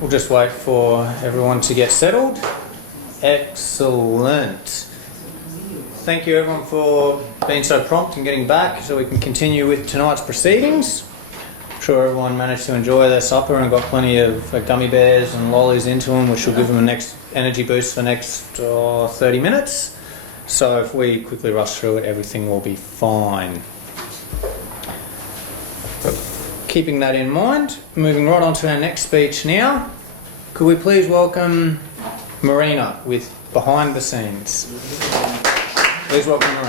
We'll just wait for everyone to get settled. Excellent. Thank you everyone for being so prompt and getting back so we can continue with tonight's proceedings. I'm sure everyone managed to enjoy their supper and got plenty of gummy bears and lollies into them, which will give them a next energy boost for the next 30 minutes. So if we quickly rush through it, everything will be fine. Keeping that in mind, moving right on to our next speech now, could we please welcome Marina with Behind the Scenes. Please welcome Marina.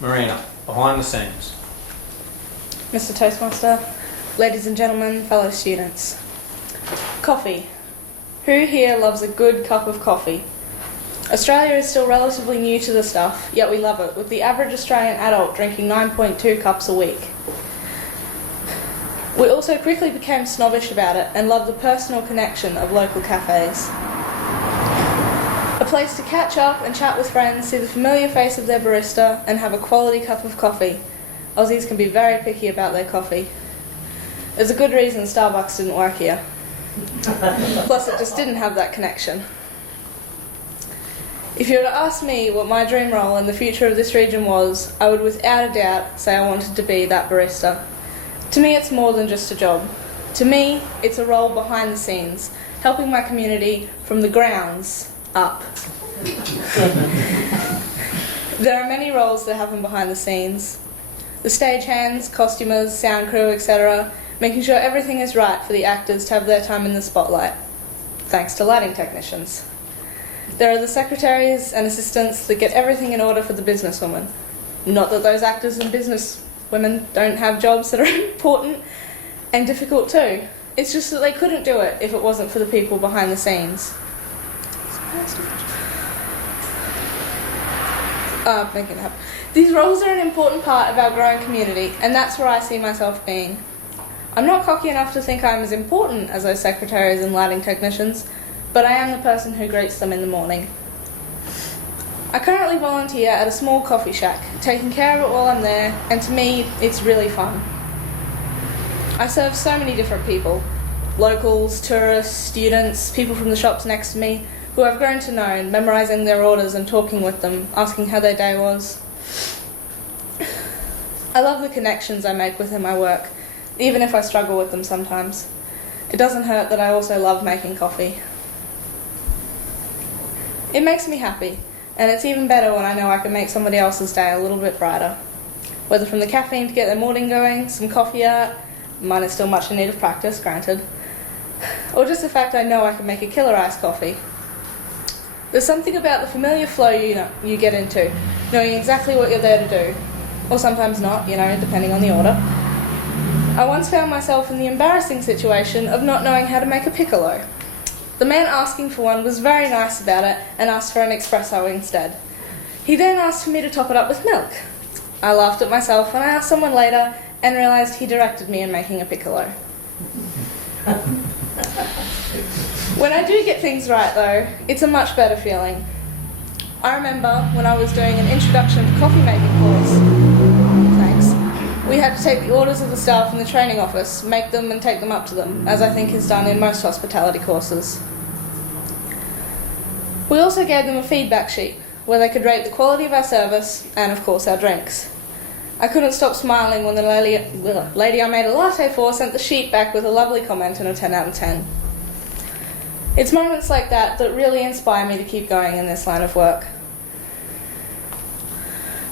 Marina, Behind the Scenes. Mr. Toastmaster, ladies and gentlemen, fellow students. Coffee. Who here loves a good cup of coffee? Australia is still relatively new to the stuff, yet we love it, with the average Australian adult drinking 9.2 cups a week. We also quickly became snobbish about it and loved the personal connection of local cafes. A place to catch up and chat with friends, see the familiar face of their barista, and have a quality cup of coffee. Aussies can be very picky about their coffee. There's a good reason Starbucks didn't work here. Plus, it just didn't have that connection. If you were to ask me what my dream role in the future of this region was, I would without a doubt say I wanted to be that barista. To me, it's more than just a job. To me, it's a role behind the scenes, helping my community from the grounds up. There are many roles that happen behind the scenes. The stagehands, costumers, sound crew, etc., making sure everything is right for the actors to have their time in the spotlight, thanks to lighting technicians. There are the secretaries and assistants that get everything in order for the businesswoman. Not that those actors and businesswomen don't have jobs that are important and difficult too. It's just that they couldn't do it if it wasn't for the people behind the scenes. Making it happen. These roles are an important part of our growing community, and that's where I see myself being. I'm not cocky enough to think I'm as important as those secretaries and lighting technicians, but I am the person who greets them in the morning. I currently volunteer at a small coffee shack, taking care of it while I'm there, and to me, it's really fun. I serve so many different people, locals, tourists, students, people from the shops next to me, who I've grown to know, memorising their orders and talking with them, asking how their day was. I love the connections I make within my work, even if I struggle with them sometimes. It doesn't hurt that I also love making coffee. It makes me happy, and it's even better when I know I can make somebody else's day a little bit brighter. Whether from the caffeine to get their morning going, some coffee art, mine is still much in need of practice, granted, or just the fact I know I can make a killer iced coffee. There's something about the familiar flow you get into, knowing exactly what you're there to do, or sometimes not, depending on the order. I once found myself in the embarrassing situation of not knowing how to make a piccolo. The man asking for one was very nice about it and asked for an espresso instead. He then asked for me to top it up with milk. I laughed at myself when I asked someone later and realised he directed me in making a piccolo. When I do get things right though, it's a much better feeling. I remember when I was doing an introduction to coffee making course. We had to take the orders of the staff in the training office, make them and take them up to them, as I think is done in most hospitality courses. We also gave them a feedback sheet, where they could rate the quality of our service and, of course, our drinks. I couldn't stop smiling when the lady I made a latte for sent the sheet back with a lovely comment and a 10 out of 10. It's moments like that that really inspire me to keep going in this line of work.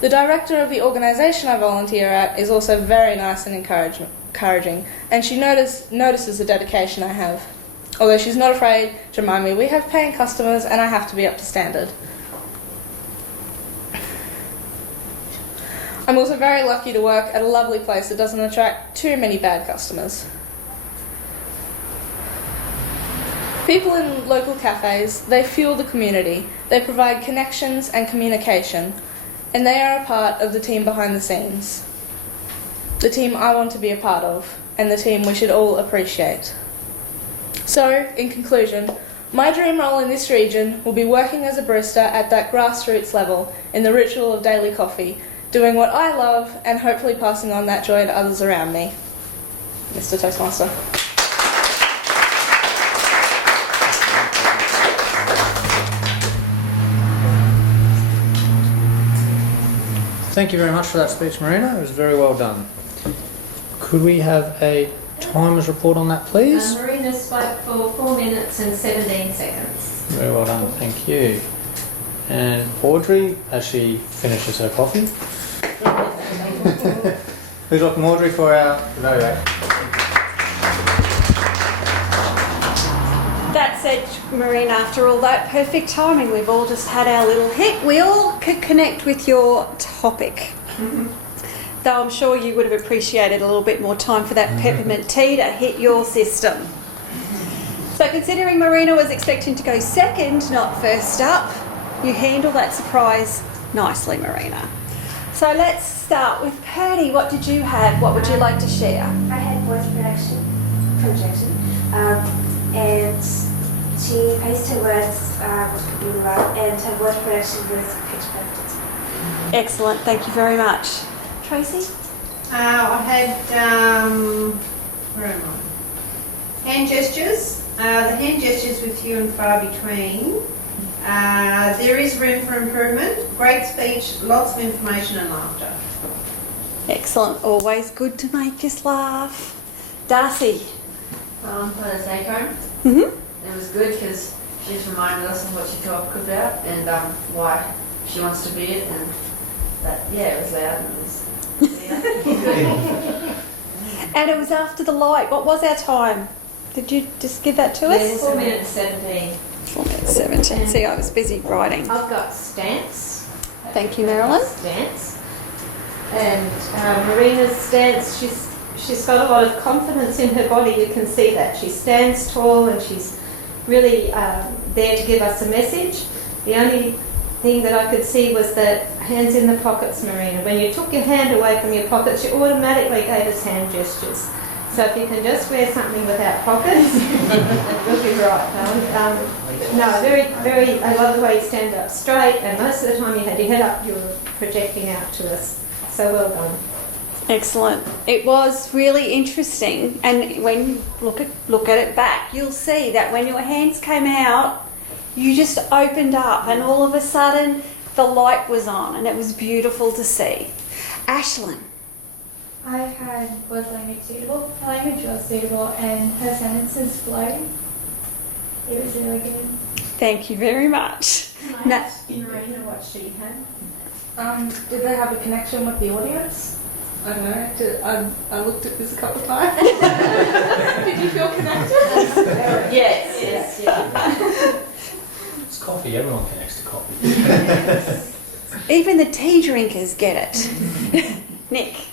The director of the organisation I volunteer at is also very nice and encouraging, and she notices the dedication I have. Although she's not afraid to remind me we have paying customers and I have to be up to standard. I'm also very lucky to work at a lovely place that doesn't attract too many bad customers. People in local cafes, they fuel the community, they provide connections and communication, and they are a part of the team behind the scenes. The team I want to be a part of, and the team we should all appreciate. So, in conclusion, My dream role in this region will be working as a barista at that grassroots level in the ritual of daily coffee, doing what I love and hopefully passing on that joy to others around me. Mr. Toastmaster. Thank you very much for that speech, Marina. It was very well done. Could we have a timer's report on that, please? Marina spoke for 4 minutes and 17 seconds. Very well done, thank you. And Audrey, as she finishes her coffee. Please welcome Audrey for our evaluation. That said, Marina, after all that perfect timing, we've all just had our little hit. We all could connect with your topic. Though I'm sure you would have appreciated a little bit more time for that peppermint tea to hit your system. So considering Marina was expecting to go second, not first up, you handled that surprise nicely, Marina. So let's start with Purdy. What did you have? What would you like to share? I had voice projection, and she paced her words really well, and her voice projection was pitch perfect. Excellent, thank you very much. Tracy? I had, where am I? Hand gestures. The hand gestures were few and far between. There is room for improvement. Great speech, lots of information and laughter. Excellent, always good to make us laugh. Darcy? For the snake home, Mm-hmm. it was good because she's reminded us of what she talked about and why she wants to be it, and that, it was loud and it was And it was after the light. What was our time? Did you just give that to us? 4 minutes 17. 4 minutes 17. See, I was busy writing. I've got stance. Thank you, Marilyn. Stance. And Marina's stance, she's got a lot of confidence in her body. You can see that. She stands tall and she's really there to give us a message. The only thing that I could see was the hands in the pockets, Marina. When you took your hand away from your pockets, you automatically gave us hand gestures. So if you can just wear something without pockets, you'll be right. No, very, I love the way you stand up straight, and most of the time you had your head up, you were projecting out to us. So well done. Excellent. It was really interesting, and when you look at it back, you'll see that when your hands came out, you just opened up, and all of a sudden the light was on, and it was beautiful to see. Ashlyn. I had was language suitable. Her language was suitable, and her sentences flowed. It was really good. Thank you very much. Can I ask Marina what she had? Did they have a connection with the audience? I don't know. I looked at this a couple of times. Did you feel connected? Yes. It's coffee, everyone connects to coffee. Even the tea drinkers get it. Nick.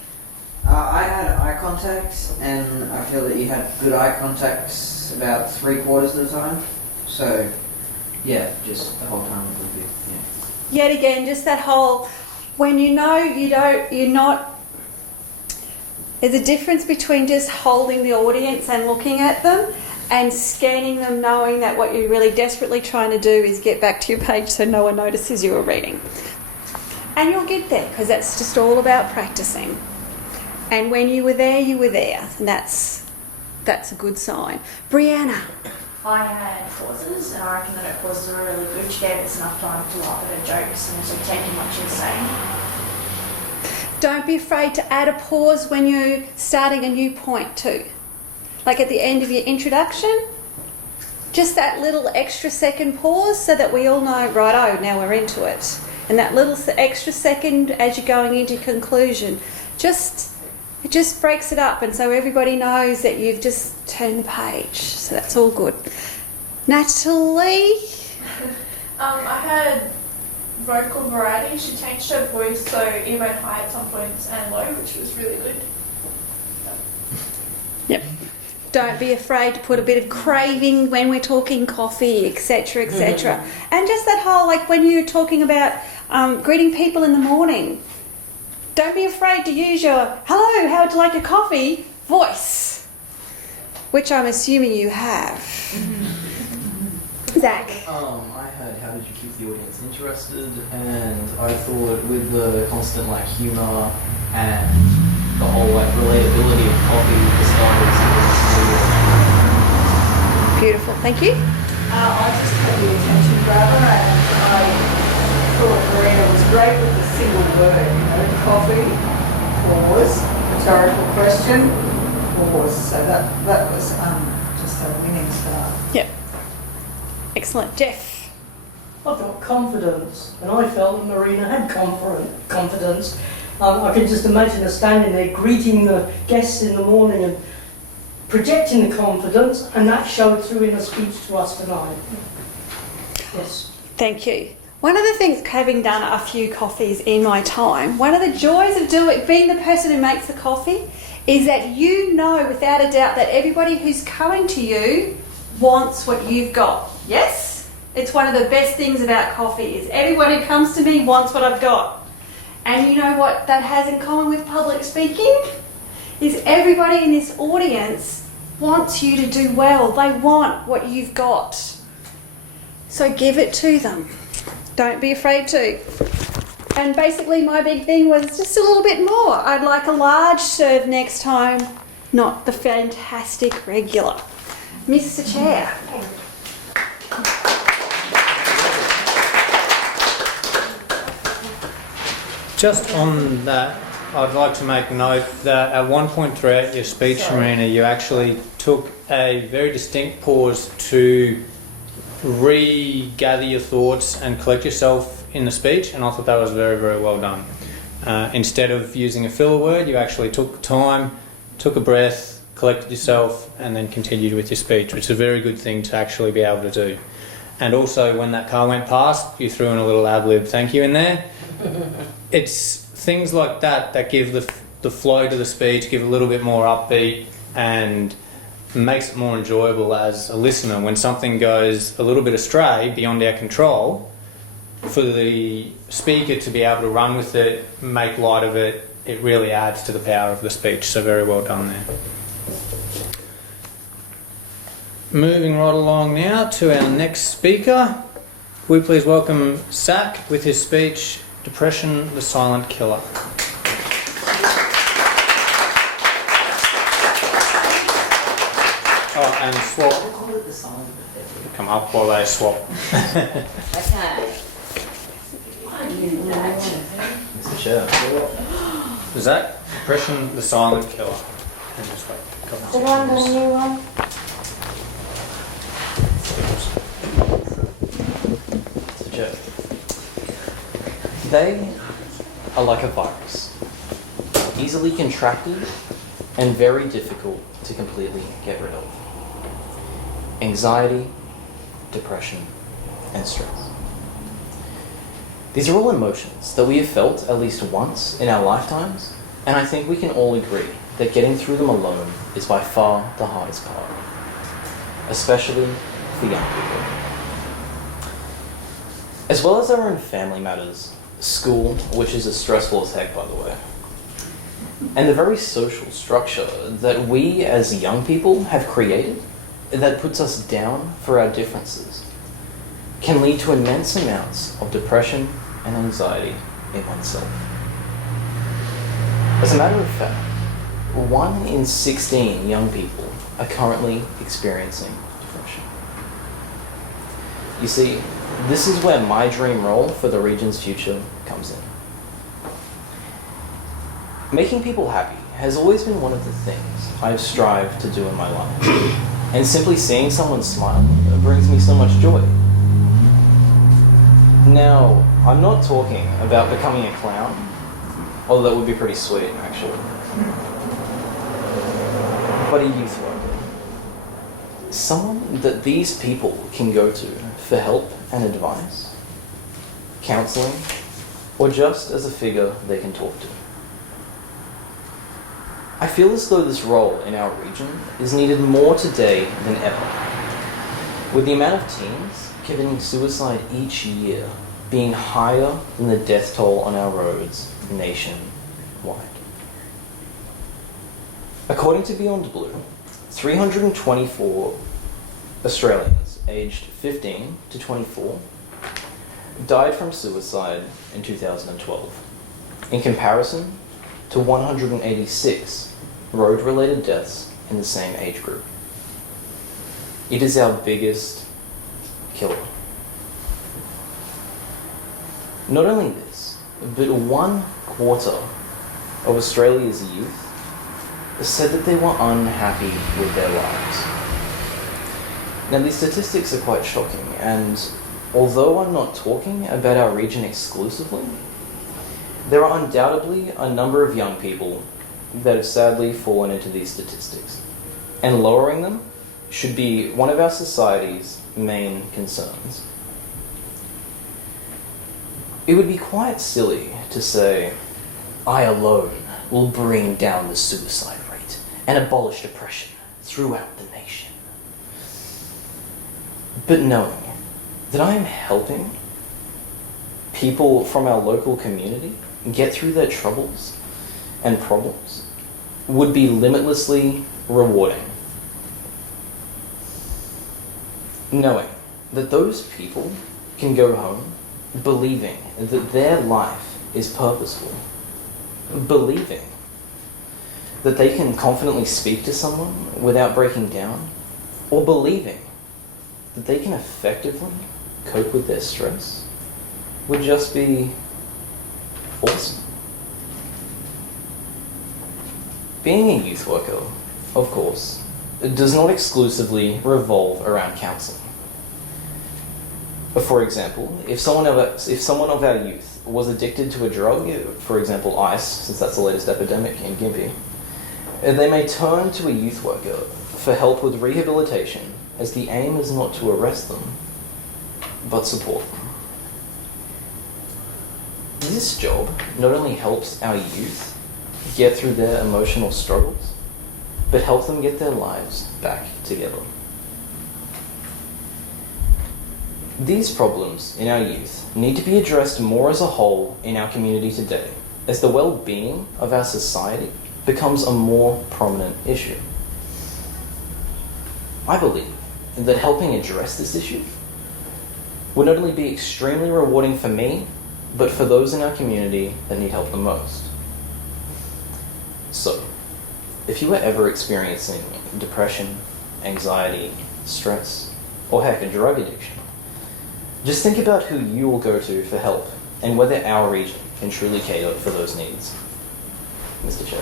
I had eye contact, and I feel that you had good eye contact about 3/4 of the time. So, just the whole time was good. Yet again, just that whole, when you know you're not, there's a difference between just holding the audience and looking at them and scanning them, knowing that what you're really desperately trying to do is get back to your page so no one notices you were reading. And you'll get there, because that's just all about practicing. And when you were there, and that's a good sign. Brianna. I had pauses, and I reckon that her pauses were really good. She gave us enough time to laugh at her jokes and also take in what she was saying. Don't be afraid to add a pause when you're starting a new point too. Like at the end of your introduction, just that little extra second pause so that we all know, righto, now we're into it. And that little extra second as you're going into conclusion, it just breaks it up, and so everybody knows that you've just turned the page. So that's all good. Natalie? I had vocal variety. She changed her voice so it went high at some points and low, which was really good. Yep. Don't be afraid to put a bit of craving when we're talking coffee, etc., etc. And just that whole, like when you're talking about greeting people in the morning, don't be afraid to use your hello, how would you like your coffee voice, which I'm assuming you have. Zach. I heard how did you keep the audience interested, and I thought with the constant like humour and the whole like relatability of coffee, the style was Beautiful, thank you. I just had the attention grabber, and I thought Marina was great with the single word, coffee, pause, rhetorical question, pause. So that was just a winning start. Yep. Excellent. Jeff. I thought confidence, and I felt that Marina had confidence. I can just imagine her standing there greeting the guests in the morning and projecting the confidence, and that showed through in her speech to us tonight. Yes. Thank you. One of the things, having done a few coffees in my time, one of the joys of being the person who makes the coffee is that you know without a doubt that everybody who's coming to you wants what you've got. Yes? It's one of the best things about coffee is everyone who comes to me wants what I've got. And you know what that has in common with public speaking? Is everybody in this audience wants you to do well. They want what you've got. So give it to them. Don't be afraid to. And basically my big thing was just a little bit more. I'd like a large serve next time, not the fantastic regular. Mr. Chair. Just on that, I'd like to make note that at one point throughout your speech, Marina, you actually took a very distinct pause to regather your thoughts and collect yourself in the speech, and I thought that was very, very well done. Instead of using a filler word, you actually took time, took a breath, collected yourself, and then continued with your speech, which is a very good thing to actually be able to do. And also, when that car went past, you threw in a little ad-lib thank you in there. It's things like that that give the flow to the speech, give a little bit more upbeat, and makes it more enjoyable as a listener. When something goes a little bit astray beyond our control, for the speaker to be able to run with it, make light of it, it really adds to the power of the speech. So very well done there. Moving right along now to our next speaker. Will we please welcome Zach with his speech, Depression, the Silent Killer. Oh, and swap. Come up while they swap. Okay. Mr. Chair. Zach, Depression, the Silent Killer. And just wait. Did one got a new one? Mr. Chair. They are like a virus, easily contracted and very difficult to completely get rid of. Anxiety, depression, and stress. These are all emotions that we have felt at least once in our lifetimes, and I think we can all agree that getting through them alone is by far the hardest part, especially for young people. As well as our own family matters, school, which is as stressful as heck, by the way, and the very social structure that we as young people have created that puts us down for our differences can lead to immense amounts of depression and anxiety in oneself. As a matter of fact, 1 in 16 young people are currently experiencing depression. You see, this is where my dream role for the region's future comes in. Making people happy has always been one of the things I've strived to do in my life, and simply seeing someone smile brings me so much joy. Now, I'm not talking about becoming a clown, although that would be pretty sweet, actually, but a youth worker. Someone that these people can go to for help and advice, counselling, or just as a figure they can talk to. I feel as though this role in our region is needed more today than ever, with the amount of teens committing suicide each year being higher than the death toll on our roads nationwide. According to Beyond Blue, 324 Australians aged 15 to 24 died from suicide in 2012, in comparison to 186 road-related deaths in the same age group. It is our biggest killer. Not only this, but 1/4 of Australia's youth said that they were unhappy with their lives. Now, these statistics are quite shocking, and although I'm not talking about our region exclusively, there are undoubtedly a number of young people that have sadly fallen into these statistics, and lowering them should be one of our society's main concerns. It would be quite silly to say, I alone will bring down the suicide rate and abolish depression throughout the nation. But knowing that I am helping people from our local community get through their troubles and problems would be limitlessly rewarding. Knowing that those people can go home believing that their life is purposeful, believing that they can confidently speak to someone without breaking down, or believing that they can effectively cope with their stress would just be awesome. Being a youth worker, of course, does not exclusively revolve around counselling. For example, if someone of our youth was addicted to a drug, for example ice, since that's the latest epidemic in Gympie, they may turn to a youth worker for help with rehabilitation, as the aim is not to arrest them, but support them. This job not only helps our youth get through their emotional struggles, but helps them get their lives back together. These problems in our youth need to be addressed more as a whole in our community today, as the well-being of our society becomes a more prominent issue. I believe that helping address this issue would not only be extremely rewarding for me, but for those in our community that need help the most. So, if you are ever experiencing depression, anxiety, stress, or heck, a drug addiction, just think about who you will go to for help and whether our region can truly cater for those needs. Mr. Chair.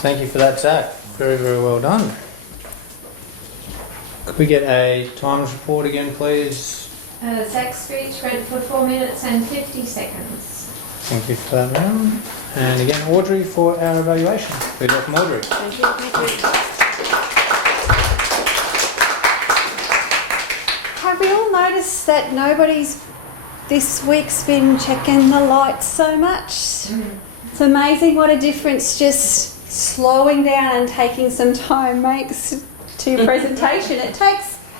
Thank you for that, Zach. Very, very well done. Could we get a times report again, please? Zach's speech read for 4 minutes and 50 seconds. Thank you for that, ma'am. And again, Audrey for our evaluation. Please welcome Audrey. Thank you, thank you. Have we all noticed that nobody's this week's been checking the lights so much? It's amazing what a difference just slowing down and taking some time makes to your presentation. It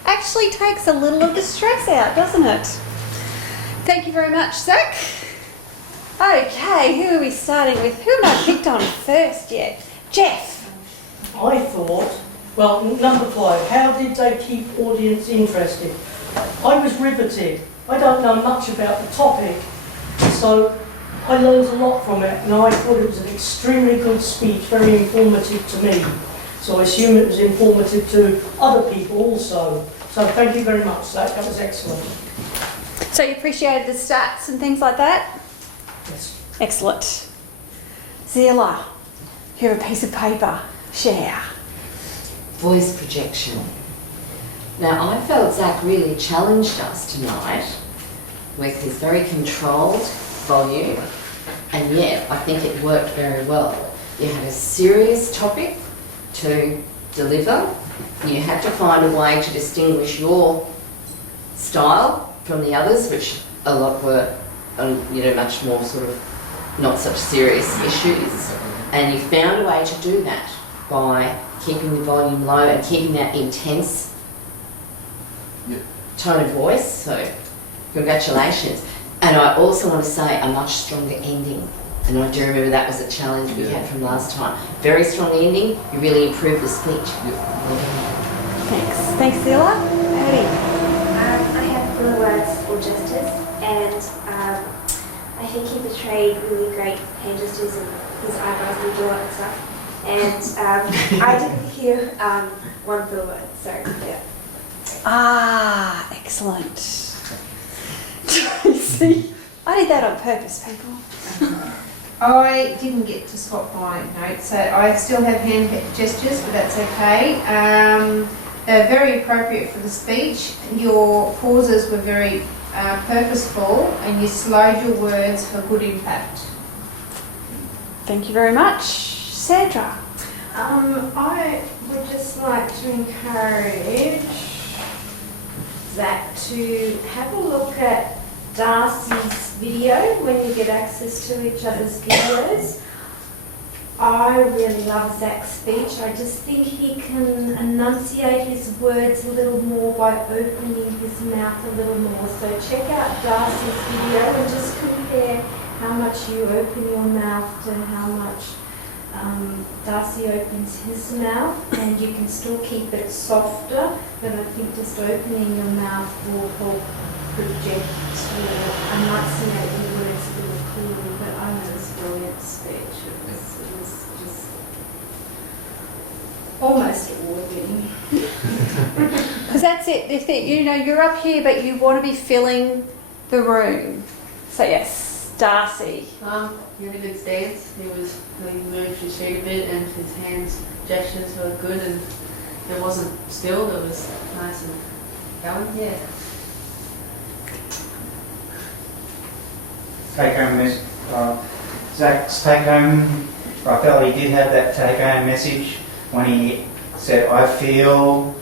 actually takes a little of the stress out, doesn't it? Thank you very much, Zach. Okay, who are we starting with? Who have I picked on first yet? Jeff. I thought, well, number 5, how did they keep audience interested? I was riveted. I don't know much about the topic, so I learned a lot from it, and I thought it was an extremely good speech, very informative to me. So I assume it was informative to other people also. So thank you very much, Zach. That was excellent. So you appreciated the stats and things like that? Yes. Excellent. Zila, you have a piece of paper. Share. Voice projection. Now, I felt Zach really challenged us tonight with his very controlled volume, and yet I think it worked very well. You had a serious topic to deliver. You had to find a way to distinguish your style from the others, which a lot were, much more sort of not such serious issues. And you found a way to do that by keeping the volume low and keeping that intense tone of voice. So, congratulations. And I also want to say a much stronger ending. And I do remember that was a challenge we had from last time. Very strong ending, you really improved the speech. Well done. Thanks. Thanks, Zilla. Howdy. I have full words for Justice, and I think he portrayed really great hand gestures and his eyebrows and jaw and stuff. And I didn't hear one full word, so yeah. Ah, excellent. See, I did that on purpose, people. I didn't get to swap my notes, so I still have hand gestures, but that's okay. They're very appropriate for the speech. Your pauses were very purposeful, and you slowed your words for good impact. Thank you very much. Sandra. I would just like to encourage Zach to have a look at Darcy's video when you get access to each other's videos. I really love Zach's speech. I just think he can enunciate his words a little more by opening his mouth a little more. So check out Darcy's video and just compare how much you open your mouth to how much Darcy opens his mouth, and you can still keep it softer, but I think just opening your mouth will help project or enunciate the words a little clearly. But I know it's a brilliant speech. It was just almost award-winning. Because that's it. The thing, you know, you're up here, but you want to be filling the room. So yes, Darcy. He had a good stance. He moved his feet a bit, and his hands gestures were good, and it wasn't still. It was nice and going. Yeah. Take home Zach's take home. I felt he did have that take home message when he said, "I feel,"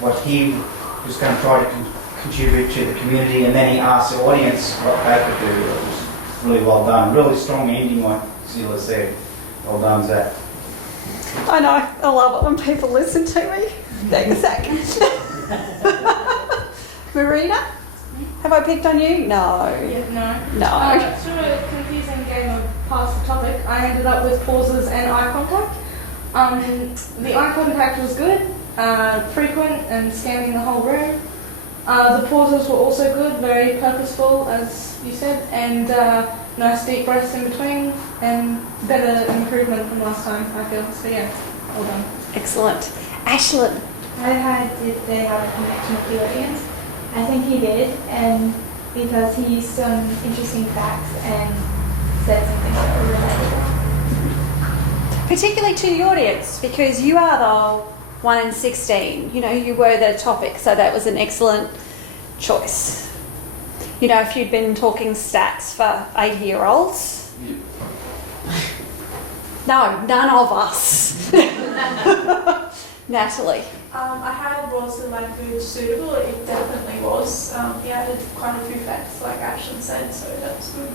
what he was going to try to contribute to the community, and then he asked the audience what they could do. It was really well done. Really strong ending, like Zilla said. Well done, Zach. I know. I love it when people listen to me. Thanks, Zach. Marina, have I picked on you? No. Yeah, no. No. Through a confusing game of pass the topic, I ended up with pauses and eye contact. The eye contact was good, frequent and scanning the whole room. The pauses were also good, very purposeful, as you said, and nice deep breaths in between, and better improvement from last time, I feel. So yeah, well done. Excellent. Ashlyn. Did they have a connection with the audience? I think he did, and because he used some interesting facts and said something that were relatable. Particularly to the audience, because you are the 1 in 16. You know, you were the topic, so that was an excellent choice. You know, if you'd been talking stats for 8-year-olds. No, none of us. Natalie. I had was the language suitable. It definitely was. He added quite a few facts, like Ashlyn said, so that was good.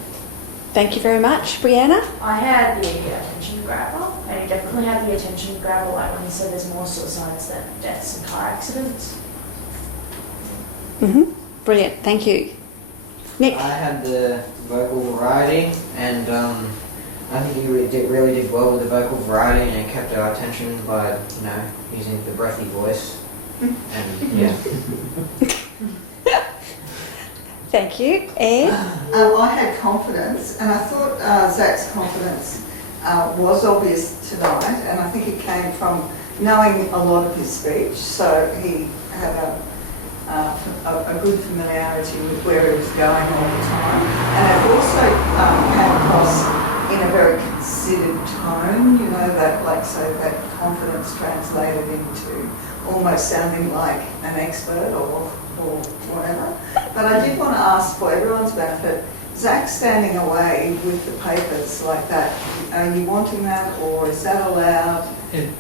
Thank you very much. Brianna? I had the attention grabber, and he definitely had the attention grabber, like when he said there's more suicides than deaths and car accidents. Brilliant. Thank you. Nick? I had the vocal variety, and I think he really did well with the vocal variety, and he kept our attention by, you know, using the breathy voice. And yeah. Thank you. Ed? I had confidence, and I thought Zach's confidence was obvious tonight, and I think it came from knowing a lot of his speech, so he had a good familiarity with where he was going all the time, and it also came across in a very considered tone, you know, that, like, so that confidence translated into almost sounding like an expert or whatever. But I did want to ask, for everyone's benefit, Zach standing away with the papers like that, are you wanting that, or is that allowed? It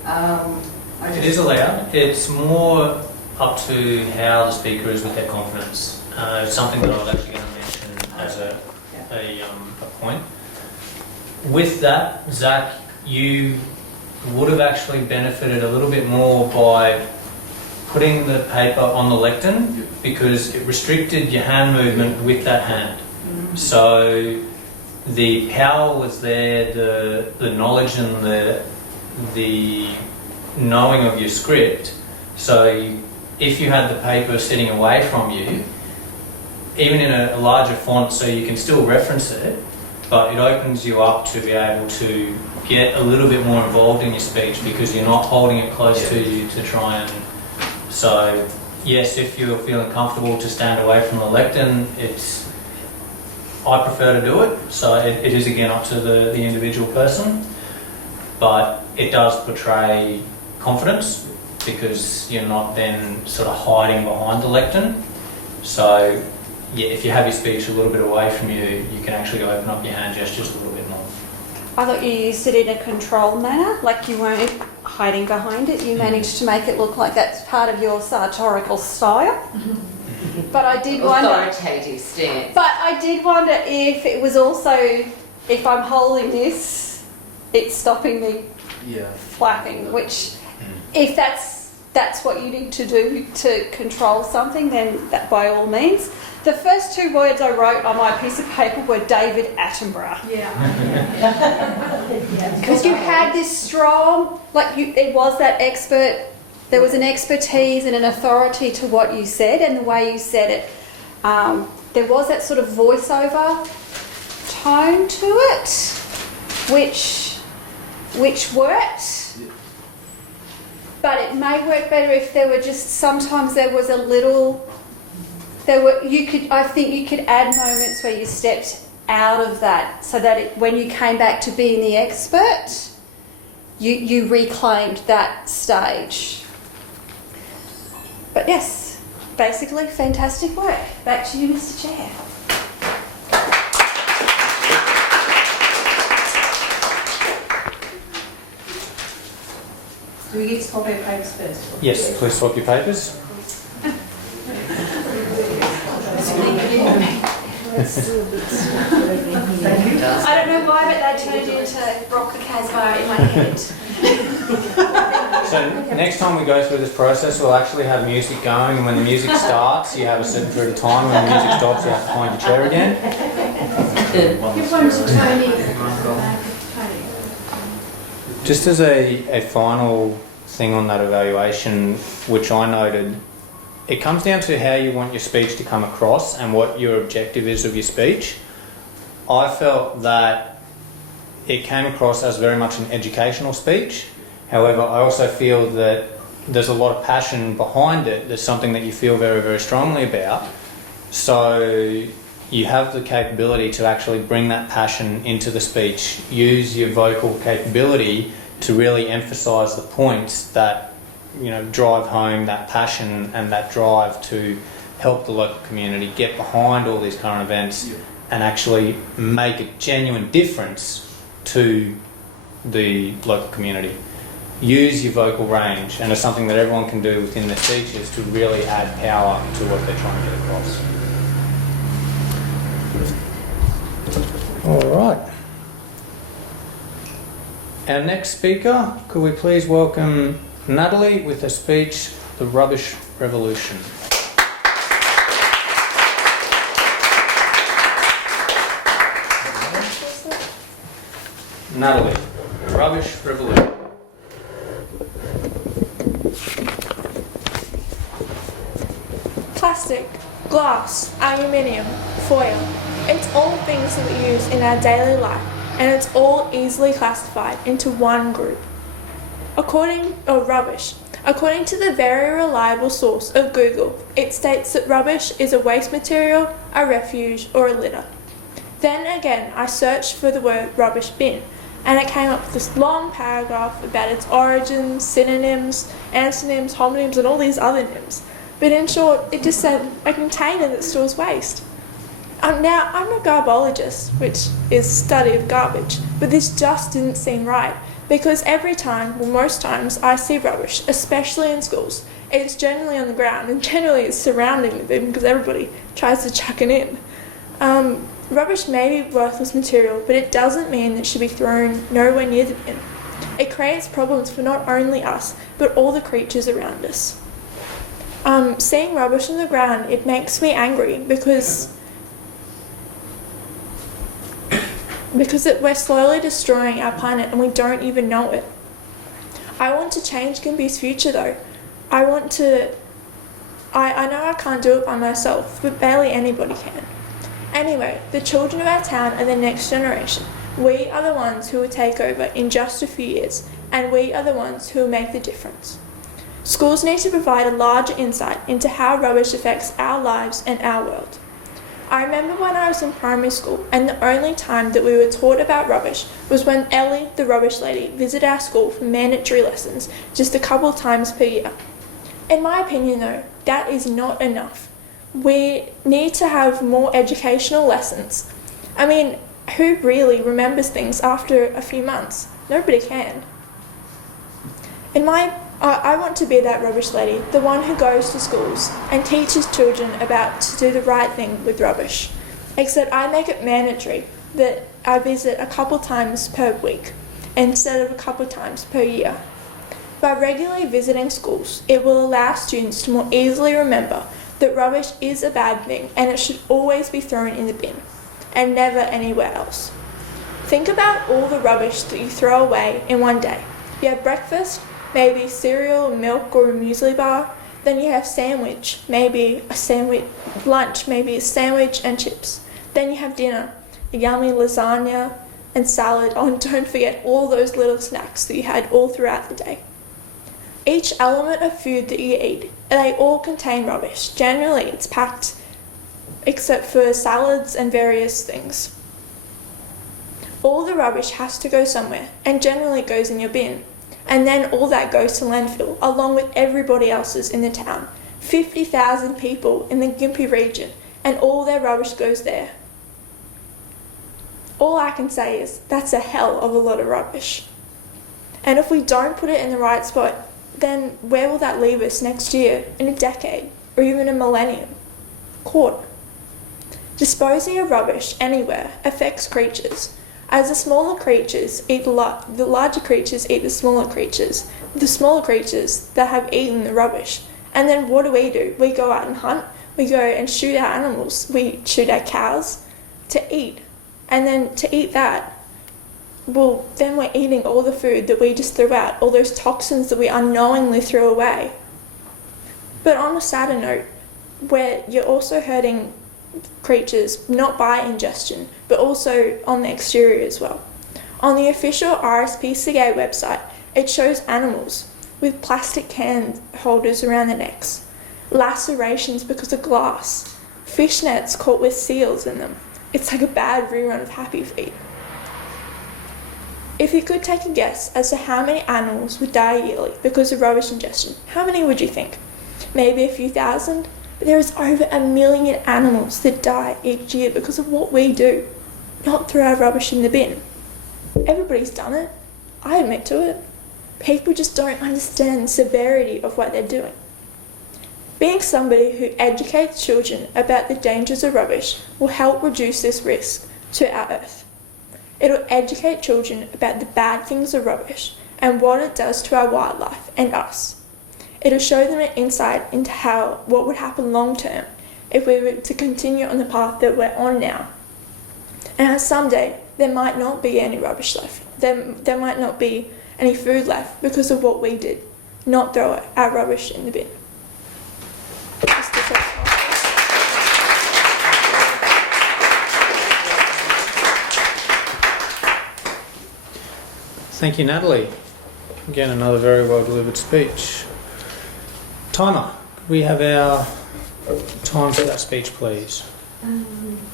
is allowed. It's more up to how the speaker is with their confidence. Something that I was actually going to mention as a point. With that, Zach, you would have actually benefited a little bit more by putting the paper on the lectern because it restricted your hand movement with that hand. So the power was there, the knowledge and the knowing of your script. So if you had the paper sitting away from you, even in a larger font, so you can still reference it, but it opens you up to be able to get a little bit more involved in your speech because you're not holding it close to you to try and... So, yes, if you're feeling comfortable to stand away from the lectern, I prefer to do it, so it is again up to the individual person, but it does portray confidence because you're not then sort of hiding behind the lectern. So, yeah, if you have your speech a little bit away from you, you can actually open up your hand gestures a little bit more. I thought you used it in a controlled manner, like you weren't hiding behind it. You managed to make it look like that's part of your sartorial style. But I did wonder... Authoritative stance. But I did wonder if it was also, if I'm holding this, it's stopping me flapping, which if that's what you need to do to control something, then that by all means. The first two words I wrote on my piece of paper were David Attenborough. Because you had this strong, it was that expert, there was an expertise and an authority to what you said and the way you said it. There was that sort of voiceover tone to it, which worked. But it may work better if there were just, sometimes there was a little, I think you could add moments where you stepped out of that so that when you came back to being the expert, you reclaimed that stage. But yes, basically fantastic work. Back to you, Mr. Chair. Do we get to swap our papers first? Yes, please swap your papers. I don't know why, but that turned into Rock the Casbah in my head. So next time we go through this process, we'll actually have music going, and when the music starts, you have a certain period of time. When the music stops, you have to find your chair again. Give one to Tony. Just as a final thing on that evaluation, which I noted, it comes down to how you want your speech to come across and what your objective is of your speech. I felt that it came across as very much an educational speech. However, I also feel that there's a lot of passion behind it. There's something that you feel very, very strongly about. So you have the capability to actually bring that passion into the speech, use your vocal capability to really emphasise the points that drive home that passion and that drive to help the local community get behind all these current events and actually make a genuine difference to the local community. Use your vocal range, and it's something that everyone can do within their speeches to really add power to what they're trying to get across. All right. Our next speaker, could we please welcome Natalie with her speech, The Rubbish Revolution. Natalie, The Rubbish Revolution. Plastic, glass, aluminium, foil. It's all things that we use in our daily life, and it's all easily classified into one group. According to the very reliable source of Google, it states that rubbish is a waste material, a refuge, or a litter. Then again, I searched for the word rubbish bin, and it came up with this long paragraph about its origins, synonyms, antonyms, homonyms, and all these other nyms. But in short, it just said a container that stores waste. Now, I'm a garbologist, which is study of garbage, but this just didn't seem right. Because every time, well most times, I see rubbish, especially in schools, it's generally on the ground and generally it's surrounding them because everybody tries to chuck it in. Rubbish may be worthless material, but it doesn't mean it should be thrown nowhere near the bin. It creates problems for not only us, but all the creatures around us. Seeing rubbish on the ground, it makes me angry because we're slowly destroying our planet and we don't even know it. I want to change Gimby's future though. I know I can't do it by myself, but barely anybody can. Anyway, the children of our town are the next generation. We are the ones who will take over in just a few years, and we are the ones who will make the difference. Schools need to provide a larger insight into how rubbish affects our lives and our world. I remember when I was in primary school, and the only time that we were taught about rubbish was when Ellie, the rubbish lady, visited our school for mandatory lessons just a couple of times per year. In my opinion though, that is not enough. We need to have more educational lessons. I mean, who really remembers things after a few months? Nobody can. I want to be that rubbish lady, the one who goes to schools and teaches children about to do the right thing with rubbish. Except I make it mandatory that I visit a couple times per week instead of a couple times per year. By regularly visiting schools, it will allow students to more easily remember that rubbish is a bad thing and it should always be thrown in the bin and never anywhere else. Think about all the rubbish that you throw away in one day. You have breakfast, maybe cereal, milk or a muesli bar. Then you have sandwich, maybe a sandwich, lunch, maybe a sandwich and chips. Then you have dinner, a yummy lasagna and salad. Oh, and don't forget all those little snacks that you had all throughout the day. Each element of food that you eat, they all contain rubbish. Generally, it's packed, except for salads and various things. All the rubbish has to go somewhere, and generally goes in your bin. And then all that goes to landfill, along with everybody else's in the town. 50,000 people in the Gympie region, and all their rubbish goes there. All I can say is, that's a hell of a lot of rubbish. And if we don't put it in the right spot, then where will that leave us next year, in a decade, or even a millennium? Caught. Disposing of rubbish anywhere affects creatures. As the smaller creatures eat the larger creatures eat the smaller creatures that have eaten the rubbish. And then what do? We go out and hunt, we go and shoot our animals, we shoot our cows to eat. And then to eat that, well, then we're eating all the food that we just threw out, all those toxins that we unknowingly threw away. But on a sadder note, where you're also hurting creatures, not by ingestion, but also on the exterior as well. On the official RSPCA website, it shows animals with plastic can holders around their necks, lacerations because of glass, fishnets caught with seals in them. It's like a bad rerun of Happy Feet. If you could take a guess as to how many animals would die yearly because of rubbish ingestion, how many would you think? Maybe a few thousand? But there is over 1 million animals that die each year because of what we do, not throw our rubbish in the bin. Everybody's done it. I admit to it. People just don't understand the severity of what they're doing. Being somebody who educates children about the dangers of rubbish will help reduce this risk to our earth. It'll educate children about the bad things of rubbish and what it does to our wildlife and us. It'll show them an insight into what would happen long term if we were to continue on the path that we're on now. And someday there might not be any rubbish left. There might not be any food left because of what we did, not throw our rubbish in the bin. Thank you, Natalie. Again, another very well delivered speech. Timer, could we have our time for that speech, please?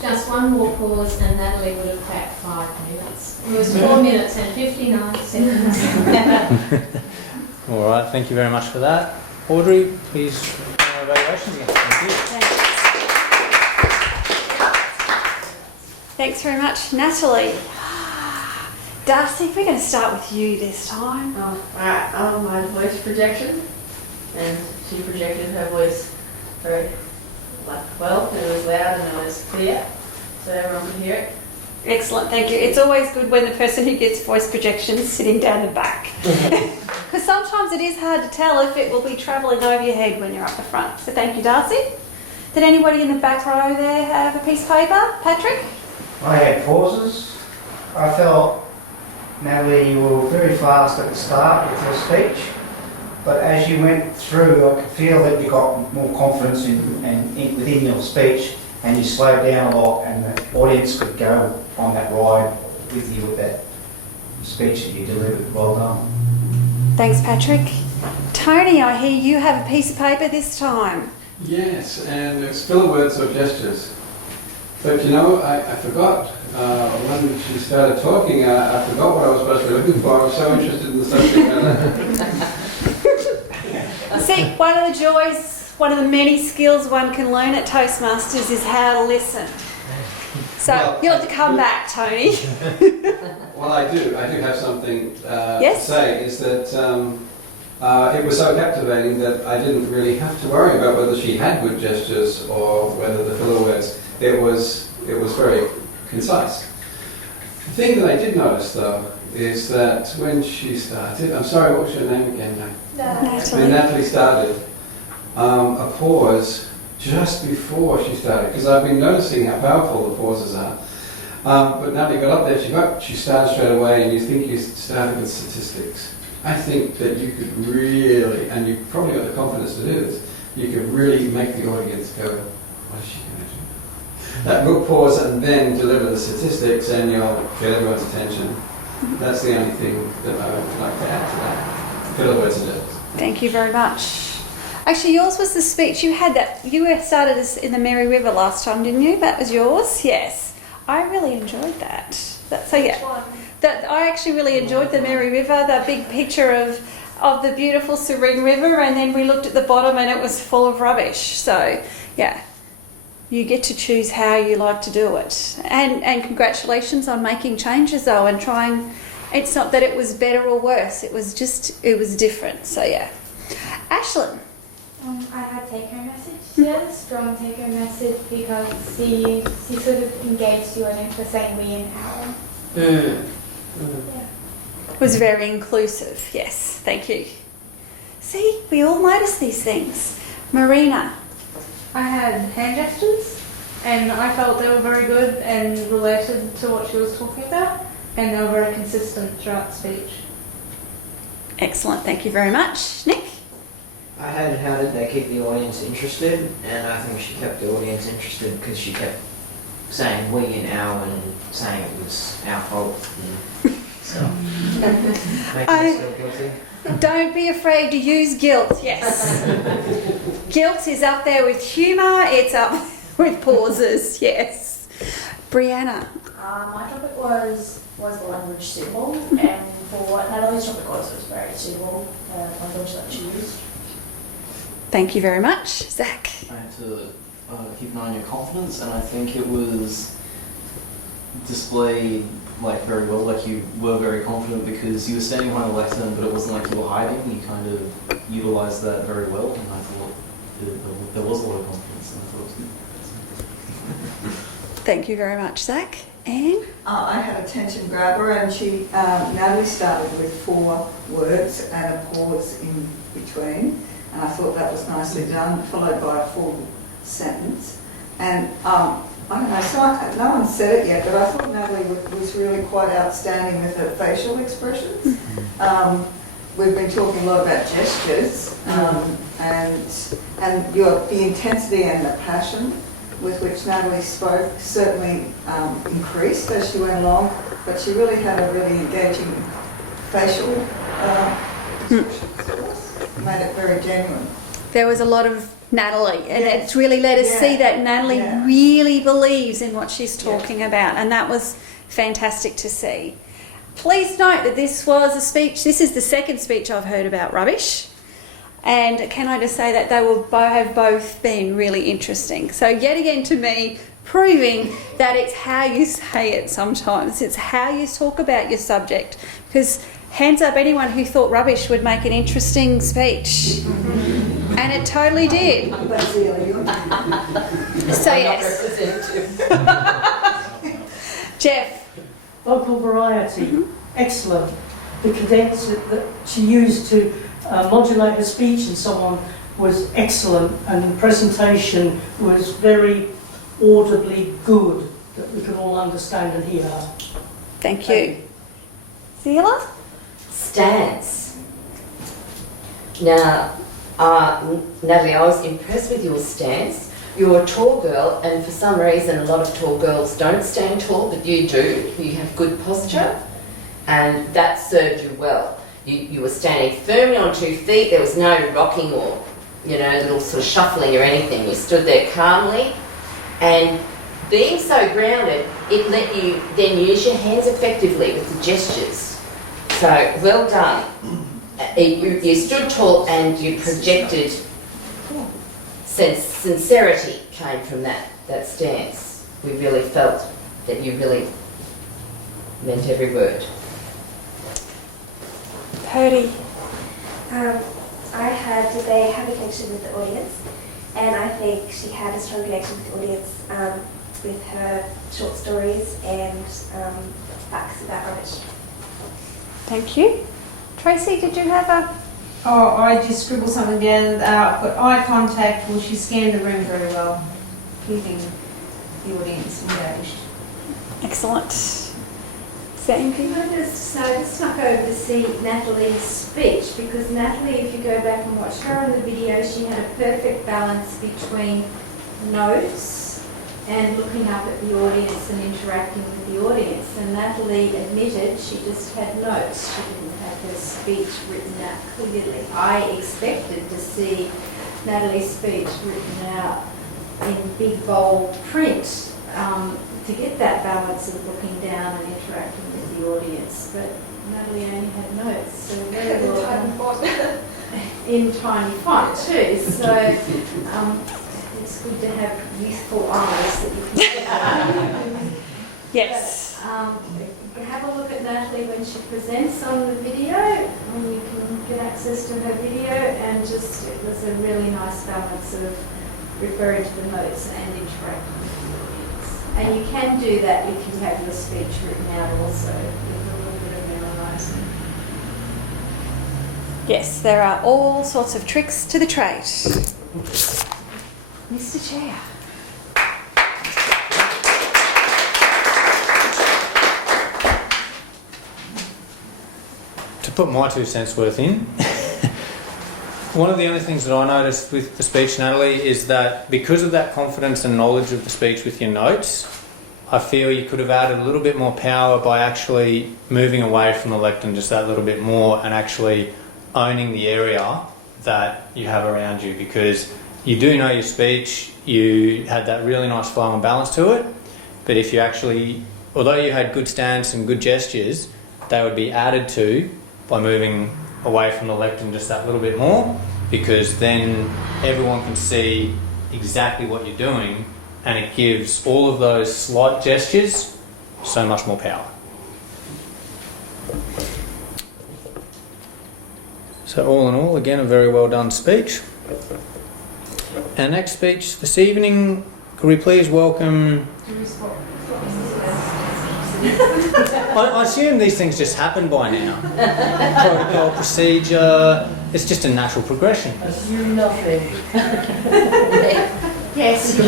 Just one more pause and Natalie would have packed 5 minutes. It was 4 minutes and 59 seconds. All right, thank you very much for that. Audrey, please, evaluations again. Thank you. Thanks very much, Natalie. Darcy, we're going to start with you this time. Alright, my voice projection, and she projected her voice very well, and it was loud and it was clear, so everyone could hear it. Excellent, thank you. It's always good when the person who gets voice projection is sitting down the back. Because sometimes it is hard to tell if it will be travelling over your head when you're up the front. So thank you, Darcy. Did anybody in the back row there have a piece of paper? Patrick? I had pauses. I felt, Natalie, you were very fast at the start with your speech, but as you went through, I could feel that you got more confidence within your speech, and you slowed down a lot, and the audience could go on that ride with you with that speech that you delivered. Well done. Thanks, Patrick. Tony, I hear you have a piece of paper this time. Yes, and it's filler words or gestures. But you know, I forgot. When she started talking, I forgot what I was supposed to be looking for. I was so interested in the subject matter. See, one of the joys, one of the many skills one can learn at Toastmasters is how to listen. So Well, you'll have to come back, Tony. Well, I do have something Yes? to say. Is that it was so captivating that I didn't really have to worry about whether she had good gestures or whether the filler words. It was very concise. The thing that I did notice, though, is that when she started, I'm sorry, what was your name again? When Natalie started, a pause just before she started, because I've been noticing how powerful the pauses are. But Natalie got up there, she started straight away, and you think you started with statistics. I think that you could really, and you've probably got the confidence to do this, you could really make the audience go, what is she going to do? That book pause and then deliver the statistics, and you'll get everyone's attention. That's the only thing that I would like to add to that. Filler words and gestures. Thank you very much. Actually, yours was the speech. You had that. You started in the Mary River last time, didn't you? That was yours? Yes. I really enjoyed that. So yeah, that I actually really enjoyed the Mary River, the big picture of the beautiful serene river, and then we looked at the bottom and it was full of rubbish. So yeah, you get to choose how you like to do it. And congratulations on making changes though and trying. It's not that it was better or worse. It was different. So yeah, Ashlyn. I had take-home message. Yeah, strong take-home message because she sort of engaged the audience for saying we and our. Yeah. It was very inclusive. Yes, thank you. See, we all notice these things. Marina. I had hand gestures, and I felt they were very good and related to what she was talking about, and they were very consistent throughout the speech. Excellent, thank you very much. Nick? I had how did they keep the audience interested, and I think she kept the audience interested because she kept saying we and our and saying it was our fault. So, making us feel guilty. Don't be afraid to use guilt, yes. Guilt is up there with humour, it's up with pauses, yes. Brianna. My topic was the language suitable, and for Natalie's topic was very suitable, language that she used. Thank you very much. Zach. I had to keep an eye on your confidence, and I think it was displayed very well, you were very confident because you were standing behind the lectern, but it wasn't like you were hiding. You kind of utilised that very well, and I thought there was a lot of confidence, and I thought it was good. Thank you very much, Zach. Anne? I had a tension grabber, and Natalie started with 4 words and a pause in between, and I thought that was nicely done, followed by a full sentence. And I don't know, no one said it yet, but I thought Natalie was really quite outstanding with her facial expressions. We've been talking a lot about gestures, and the intensity and the passion with which Natalie spoke certainly increased as she went along, but she really had a really engaging facial expressions. Made it very genuine. There was a lot of Natalie, and it's really let us see that Natalie really believes in what she's talking about, and that was fantastic to see. Please note that this was a speech, this is the second speech I've heard about rubbish, and can I just say that they have both been really interesting. So yet again to me, proving that it's how you say it sometimes, it's how you talk about your subject, because hands up anyone who thought rubbish would make an interesting speech. And it totally did. So yes. Jeff. Vocal variety, excellent. the cadence that she used to modulate her speech and so on was excellent, and the presentation was very audibly good, that we could all understand and hear her. Thank you. Zila? Stance. Now, Natalie, I was impressed with your stance. You're a tall girl, and for some reason a lot of tall girls don't stand tall, but you do. You have good posture, and that served you well. You were standing firmly on 2 feet. There was no rocking or, little sort of shuffling or anything. You stood there calmly, and being so grounded, it let you then use your hands effectively with the gestures. So, well done. You stood tall and you projected sincerity came from that stance. We really felt that you really meant every word. Purdy. Did they have a connection with the audience? And I think she had a strong connection with the audience with her short stories and facts about rubbish. Thank you. Tracy, did you have a... Oh, I just scribbled something down. Put eye contact. Well, she scanned the room very well, keeping the audience engaged. Excellent. Can I just snuck over to see Natalie's speech, because Natalie, if you go back and watch her on the video, she had a perfect balance between notes and looking up at the audience and interacting with the audience. And Natalie admitted she just had notes. She didn't have her speech written out clearly. I expected to see Natalie's speech written out in big bold print to get that balance of looking down and interacting with the audience. But Natalie only had notes, so very well in tiny font too. So it's good to have youthful eyes that you can see. Yes. But, have a look at Natalie when she presents on the video, when you can get access to her video, and just it was a really nice balance of referring to the notes and interacting with the audience. And you can do that if you have your speech written out also, with a little bit of memorising. Yes, there are all sorts of tricks to the trade. Mr. Chair. To put my 2 cents worth in, one of the only things that I noticed with the speech, Natalie, is that because of that confidence and knowledge of the speech with your notes, I feel you could have added a little bit more power by actually moving away from the lectern just that little bit more and actually owning the area that you have around you, because you do know your speech, you had that really nice flow and balance to it, but if you actually, although you had good stance and good gestures, they would be added to by moving away from the lectern just that little bit more, because then everyone can see exactly what you're doing, and it gives all of those slight gestures so much more power. So all in all, again, a very well done speech. Our next speech this evening, could we please welcome... I assume these things just happen by now. Protocol, procedure, it's just a natural progression. Assume nothing. Yes, you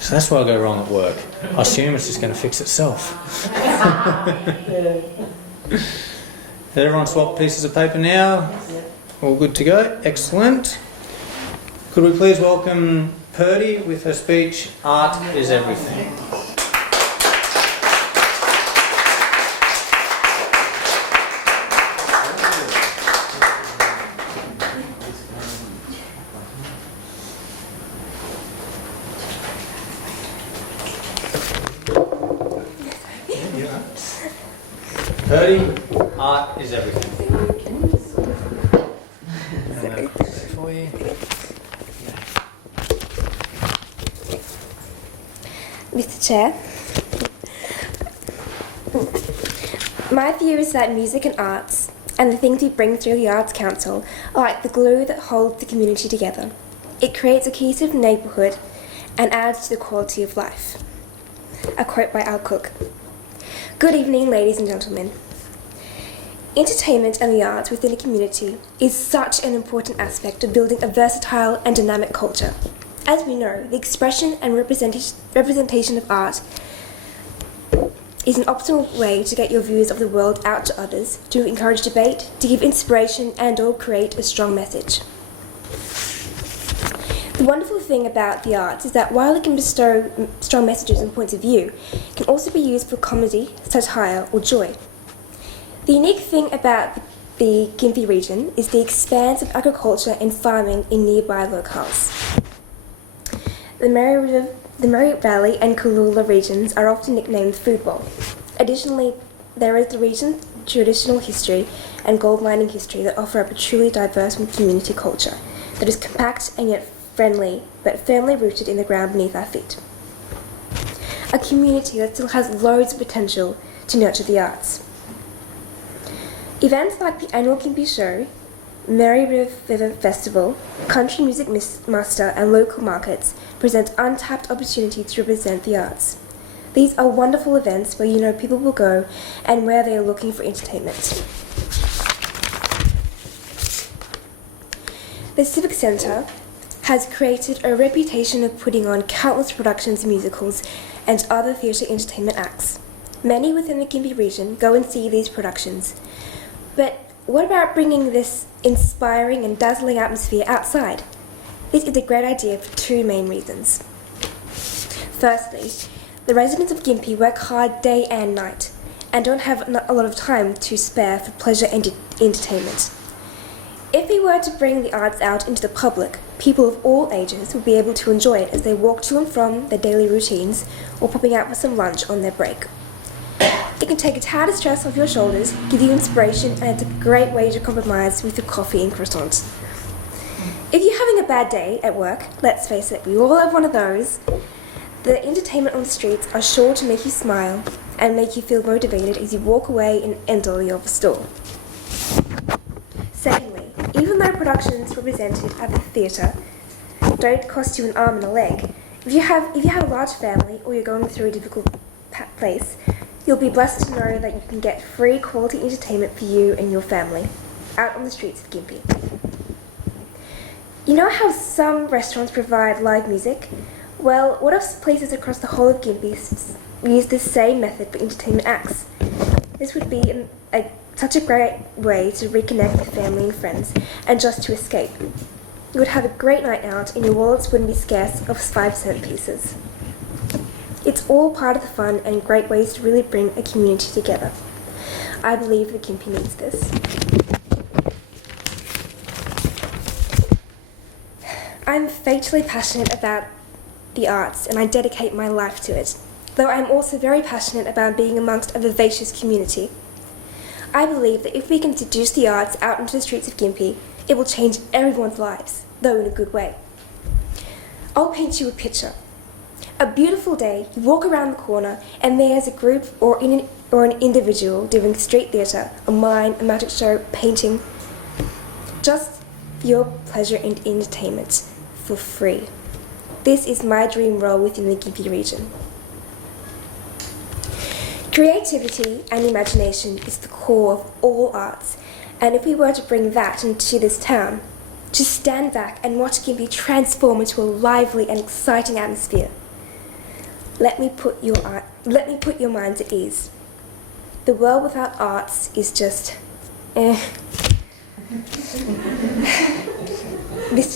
So that's why I go wrong at work. I assume it's just going to fix itself. Did everyone swap pieces of paper now? All good to go? Excellent. Could we please welcome Purdy with her speech, Art is Everything. Purdy, art is everything. For you. Mr. Chair, my view is that music and arts, and the things we bring through the Arts Council, are like the glue that holds the community together. It creates a cohesive neighbourhood and adds to the quality of life. a quote by Al Cook. Good evening, ladies and gentlemen. Entertainment and the arts within a community is such an important aspect of building a versatile and dynamic culture. As we know, the expression and representation of art is an optimal way to get your views of the world out to others, to encourage debate, to give inspiration and/or create a strong message. The wonderful thing about the arts is that while it can bestow strong messages and points of view, it can also be used for comedy, satire, or joy. The unique thing about the Gympie region is the expanse of agriculture and farming in nearby locales. The Murray Valley and Cooloola regions are often nicknamed Food Bowl. Additionally, there is the region's traditional history and gold mining history that offer up a truly diverse community culture that is compact and yet friendly, but firmly rooted in the ground beneath our feet. A community that still has loads of potential to nurture the arts. Events like the annual Gympie Show, Murray River Festival, Country Music Muster and local markets present untapped opportunities to represent the arts. These are wonderful events where you know people will go and where they are looking for entertainment. The Civic Centre has created a reputation of putting on countless productions of musicals and other theatre entertainment acts. Many within the Gympie region go and see these productions. But what about bringing this inspiring and dazzling atmosphere outside? This is a great idea for two main reasons. Firstly, the residents of Gympie work hard day and night and don't have a lot of time to spare for pleasure and entertainment. If we were to bring the arts out into the public, people of all ages would be able to enjoy it as they walk to and from their daily routines or popping out for some lunch on their break. It can take a tad of stress off your shoulders, give you inspiration, and it's a great way to compromise with your coffee and croissants. If you're having a bad day at work, let's face it, we all have one of those, the entertainment on the streets are sure to make you smile and make you feel motivated as you walk away and enter your store. Secondly, even though productions represented at the theatre don't cost you an arm and a leg, if you have a large family or you're going through a difficult place, you'll be blessed to know that you can get free quality entertainment for you and your family out on the streets of Gympie. You know how some restaurants provide live music? Well, what if places across the whole of Gympie use this same method for entertainment acts? This would be such a great way to reconnect with family and friends and just to escape. You would have a great night out and your wallets wouldn't be scarce of 5-cent pieces. It's all part of the fun and great ways to really bring a community together. I believe that Gympie needs this. I'm fatally passionate about the arts and I dedicate my life to it, though I'm also very passionate about being amongst a vivacious community. I believe that if we can introduce the arts out into the streets of Gympie, it will change everyone's lives, though in a good way. I'll paint you a picture. A beautiful day, you walk around the corner and there's a group or an individual doing street theatre, a mime, a magic show, painting, just for your pleasure and entertainment, for free. This is my dream role within the Gympie region. Creativity and imagination is the core of all arts, and if we were to bring that into this town, just stand back and watch Gympie transform into a lively and exciting atmosphere. Let me put your minds at ease. The world without arts is just, Mr.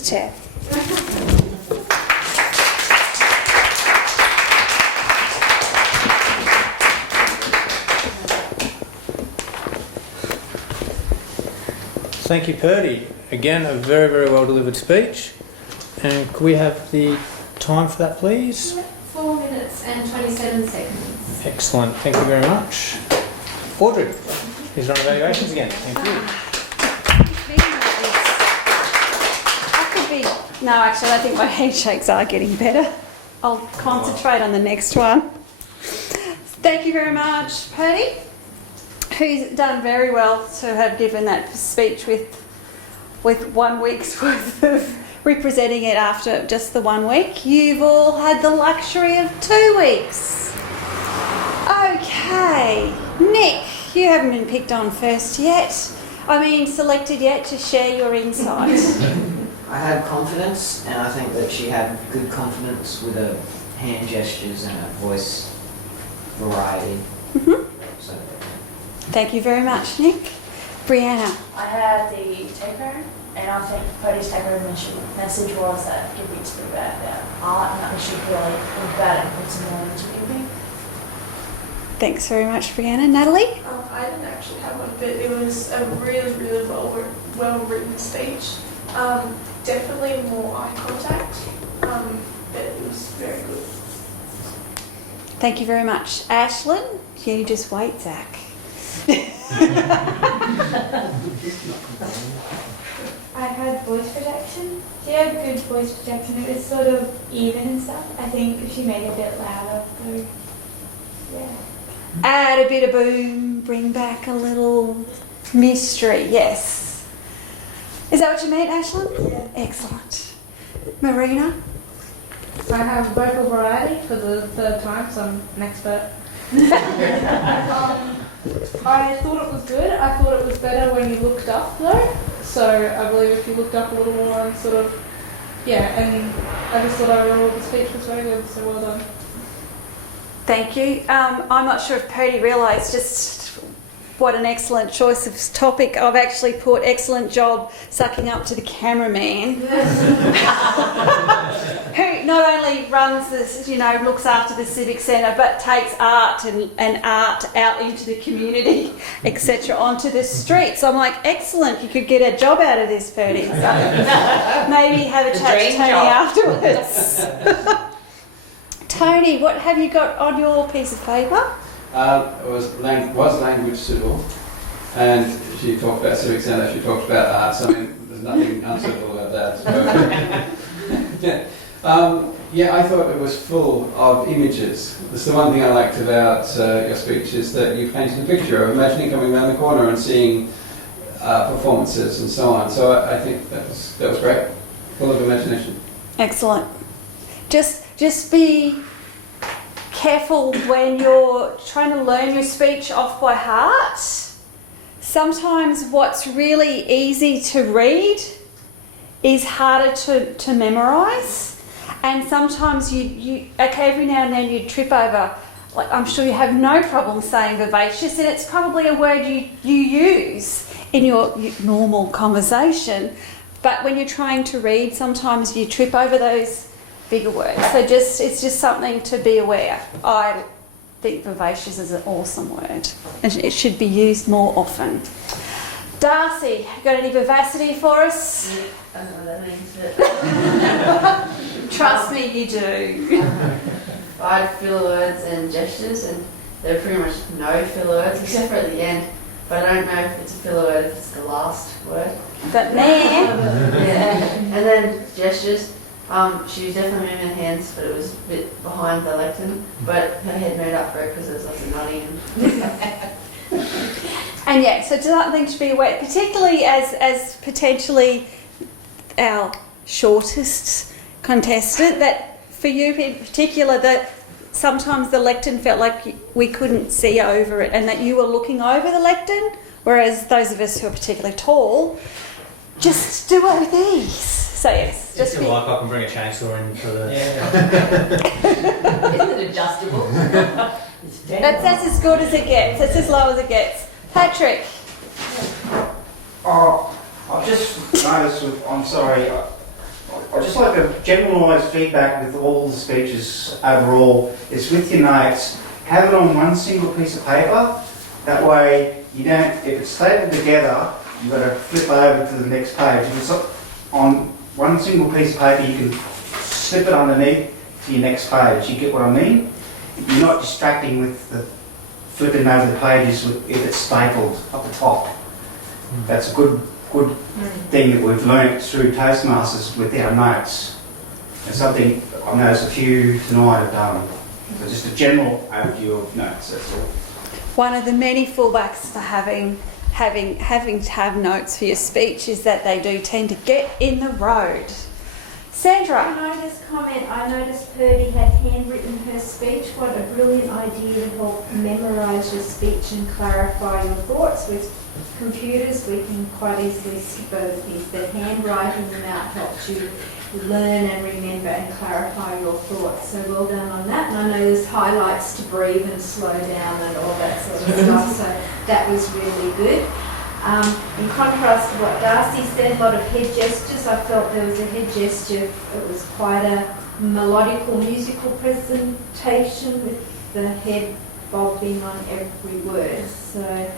Chair. Thank you, Purdy. Again, a very, very well delivered speech. And could we have the time for that, please? 4 minutes and 27 seconds. Excellent. Thank you very much. Audrey, please run evaluations again. Thank you. No, actually, I think my handshakes are getting better. I'll concentrate on the next one. Thank you very much, Purdy, who's done very well to have given that speech with 1 week's worth of representing it after just the 1 week. You've all had the luxury of 2 weeks Okay, Nick, you haven't been picked on first yet. Selected yet to share your insight. I had confidence, and I think that she had good confidence with her hand gestures and her voice variety. So, Thank you very much, Nick. Brianna. I had the take home, and I think Cody's take home message was that Gibby is pretty bad about art, and that we should really think about it and put some more into Gibby. Thanks very much, Brianna. Natalie? I didn't actually have one, but it was a really, really well-written speech. Definitely more eye contact, but it was very good. Thank you very much. Ashlyn? You just wait, Zach. I had voice projection. She had good voice projection. It was sort of even and stuff. I think she made it a bit louder, though. Yeah. Add a bit of boom, bring back a little mystery, yes. Is that what you meant, Ashlyn? Yeah. Excellent. Marina? I have vocal variety for the third time, so I'm an expert. I thought it was good. I thought it was better when you looked up, though. So I believe if you looked up a little more and sort of, and I just thought overall the speech was very good, so well done. Thank you. I'm not sure if Purdy realised just what an excellent choice of topic. I've actually put excellent job sucking up to the cameraman who not only runs this, looks after the Civic Centre, but takes art and art out into the community, etc., onto the streets. I'm like, excellent, you could get a job out of this, Purdy. So maybe have a chat to Tony afterwards. Tony, what have you got on your piece of paper? It was language suitable, and she talked about Civic Centre, she talked about arts. There's nothing unsuitable about that. So, I thought it was full of images. That's the one thing I liked about your speech, is that you painted a picture of imagining coming around the corner and seeing performances and so on. So I think that was great, full of imagination. Excellent. Just be careful when you're trying to learn your speech off by heart. Sometimes what's really easy to read is harder to memorise, and sometimes every now and then you trip over. Like, I'm sure you have no problem saying vivacious, and it's probably a word you use in your normal conversation, but when you're trying to read, sometimes you trip over those bigger words. So it's just something to be aware. I think vivacious is an awesome word, and it should be used more often. Darcy, got any vivacity for us? I don't know what that means. Trust me, you do. I had filler words and gestures, and there were pretty much no filler words except for at the end. But I don't know if it's a filler word if it's the last word. But man. And then gestures. She was definitely moving her hands, but it was a bit behind the lectern. But her head made up for it because there was lots of nodding. And so it's something to be aware, particularly as potentially our shortest contestant, that for you in particular, that sometimes the lectern felt like we couldn't see over it and that you were looking over the lectern, whereas those of us who are particularly tall, just do it with ease. So yes, just if you like, I can bring a chainsaw in for the... Isn't it adjustable? That's as good as it gets. That's as low as it gets. Patrick. I've just noticed I'm sorry, I'd just like a generalised feedback with all the speeches overall. It's with your notes. Have it on one single piece of paper. That way you don't, if it's stapled together, you've got to flip over to the next page. If it's on one single piece of paper, you can slip it underneath to your next page. You get what I mean? You're not distracting with the flipping over the pages if it's stapled up the top. That's a good thing that we've learnt through Toastmasters with our notes. It's something I've noticed a few tonight have done. So just a general overview of notes, that's all. One of the many fallbacks to having to have notes for your speech is that they do tend to get in the road. Sandra. Can I just comment? I noticed Purdy had handwritten her speech. What a brilliant idea to help memorise your speech and clarify your thoughts. With computers, we can quite easily skip over things, but handwriting them out helps you learn and remember and clarify your thoughts. So well done on that. And I know there's highlights to breathe and slow down and all that sort of stuff. So that was really good. In contrast to what Darcy said, a lot of head gestures. I felt there was a head gesture. It was quite a melodical musical presentation with the head bobbing on every word. So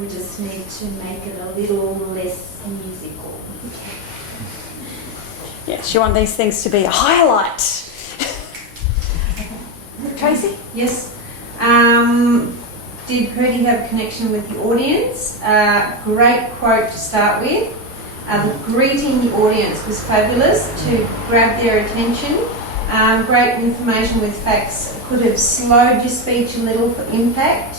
we just need to make it a little less musical. Yes, you want these things to be a highlight. Tracy? Yes. Did Purdy have a connection with the audience? Great quote to start with. The greeting the audience was fabulous to grab their attention. Great information with facts. Could have slowed your speech a little for impact.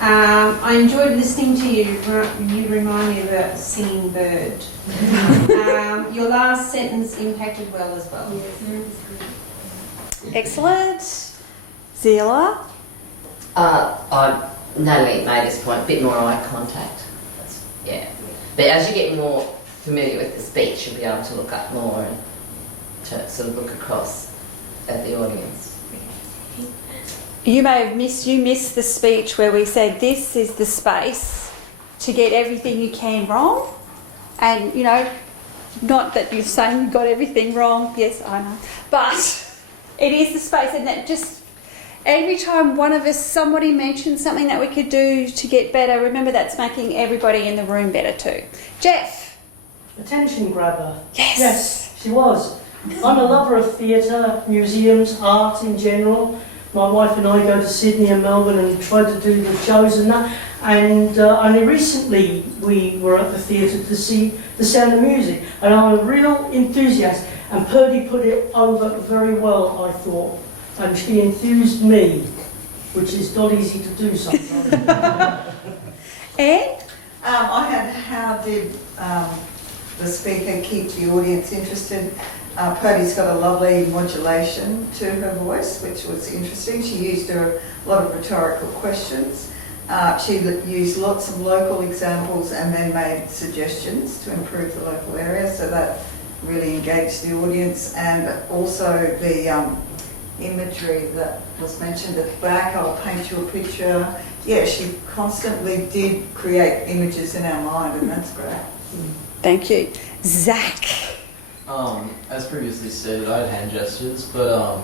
I enjoyed listening to you. You remind me of a singing bird. Your last sentence impacted well as well. Excellent. Zila? Natalie made this point, a bit more eye contact. Yeah. But as you get more familiar with the speech, you'll be able to look up more and to sort of look across at the audience. You may have missed the speech where we said this is the space to get everything you can wrong. And, you know, not that you're saying you got everything wrong. Yes, I know. But it is the space, and that just every time one of us, somebody mentions something that we could do to get better, remember that's making everybody in the room better too. Jeff? Attention grabber. Yes. Yes, she was. I'm a lover of theatre, museums, art in general. My wife and I go to Sydney and Melbourne and try to do the shows and that. And only recently we were at the theatre to see The Sound of Music. And I'm a real enthusiast. And Purdy put it over very well, I thought. And she enthused me, which is not easy to do sometimes. Anne? I had how did the speaker keep the audience interested. Purdy's got a lovely modulation to her voice, which was interesting. She used a lot of rhetorical questions. She used lots of local examples and then made suggestions to improve the local area, so that really engaged the audience. And also the imagery that was mentioned at the back, I'll paint you a picture. Yeah, she constantly did create images in our mind, and that's great. Thank you. Zach? As previously stated, I had hand gestures, but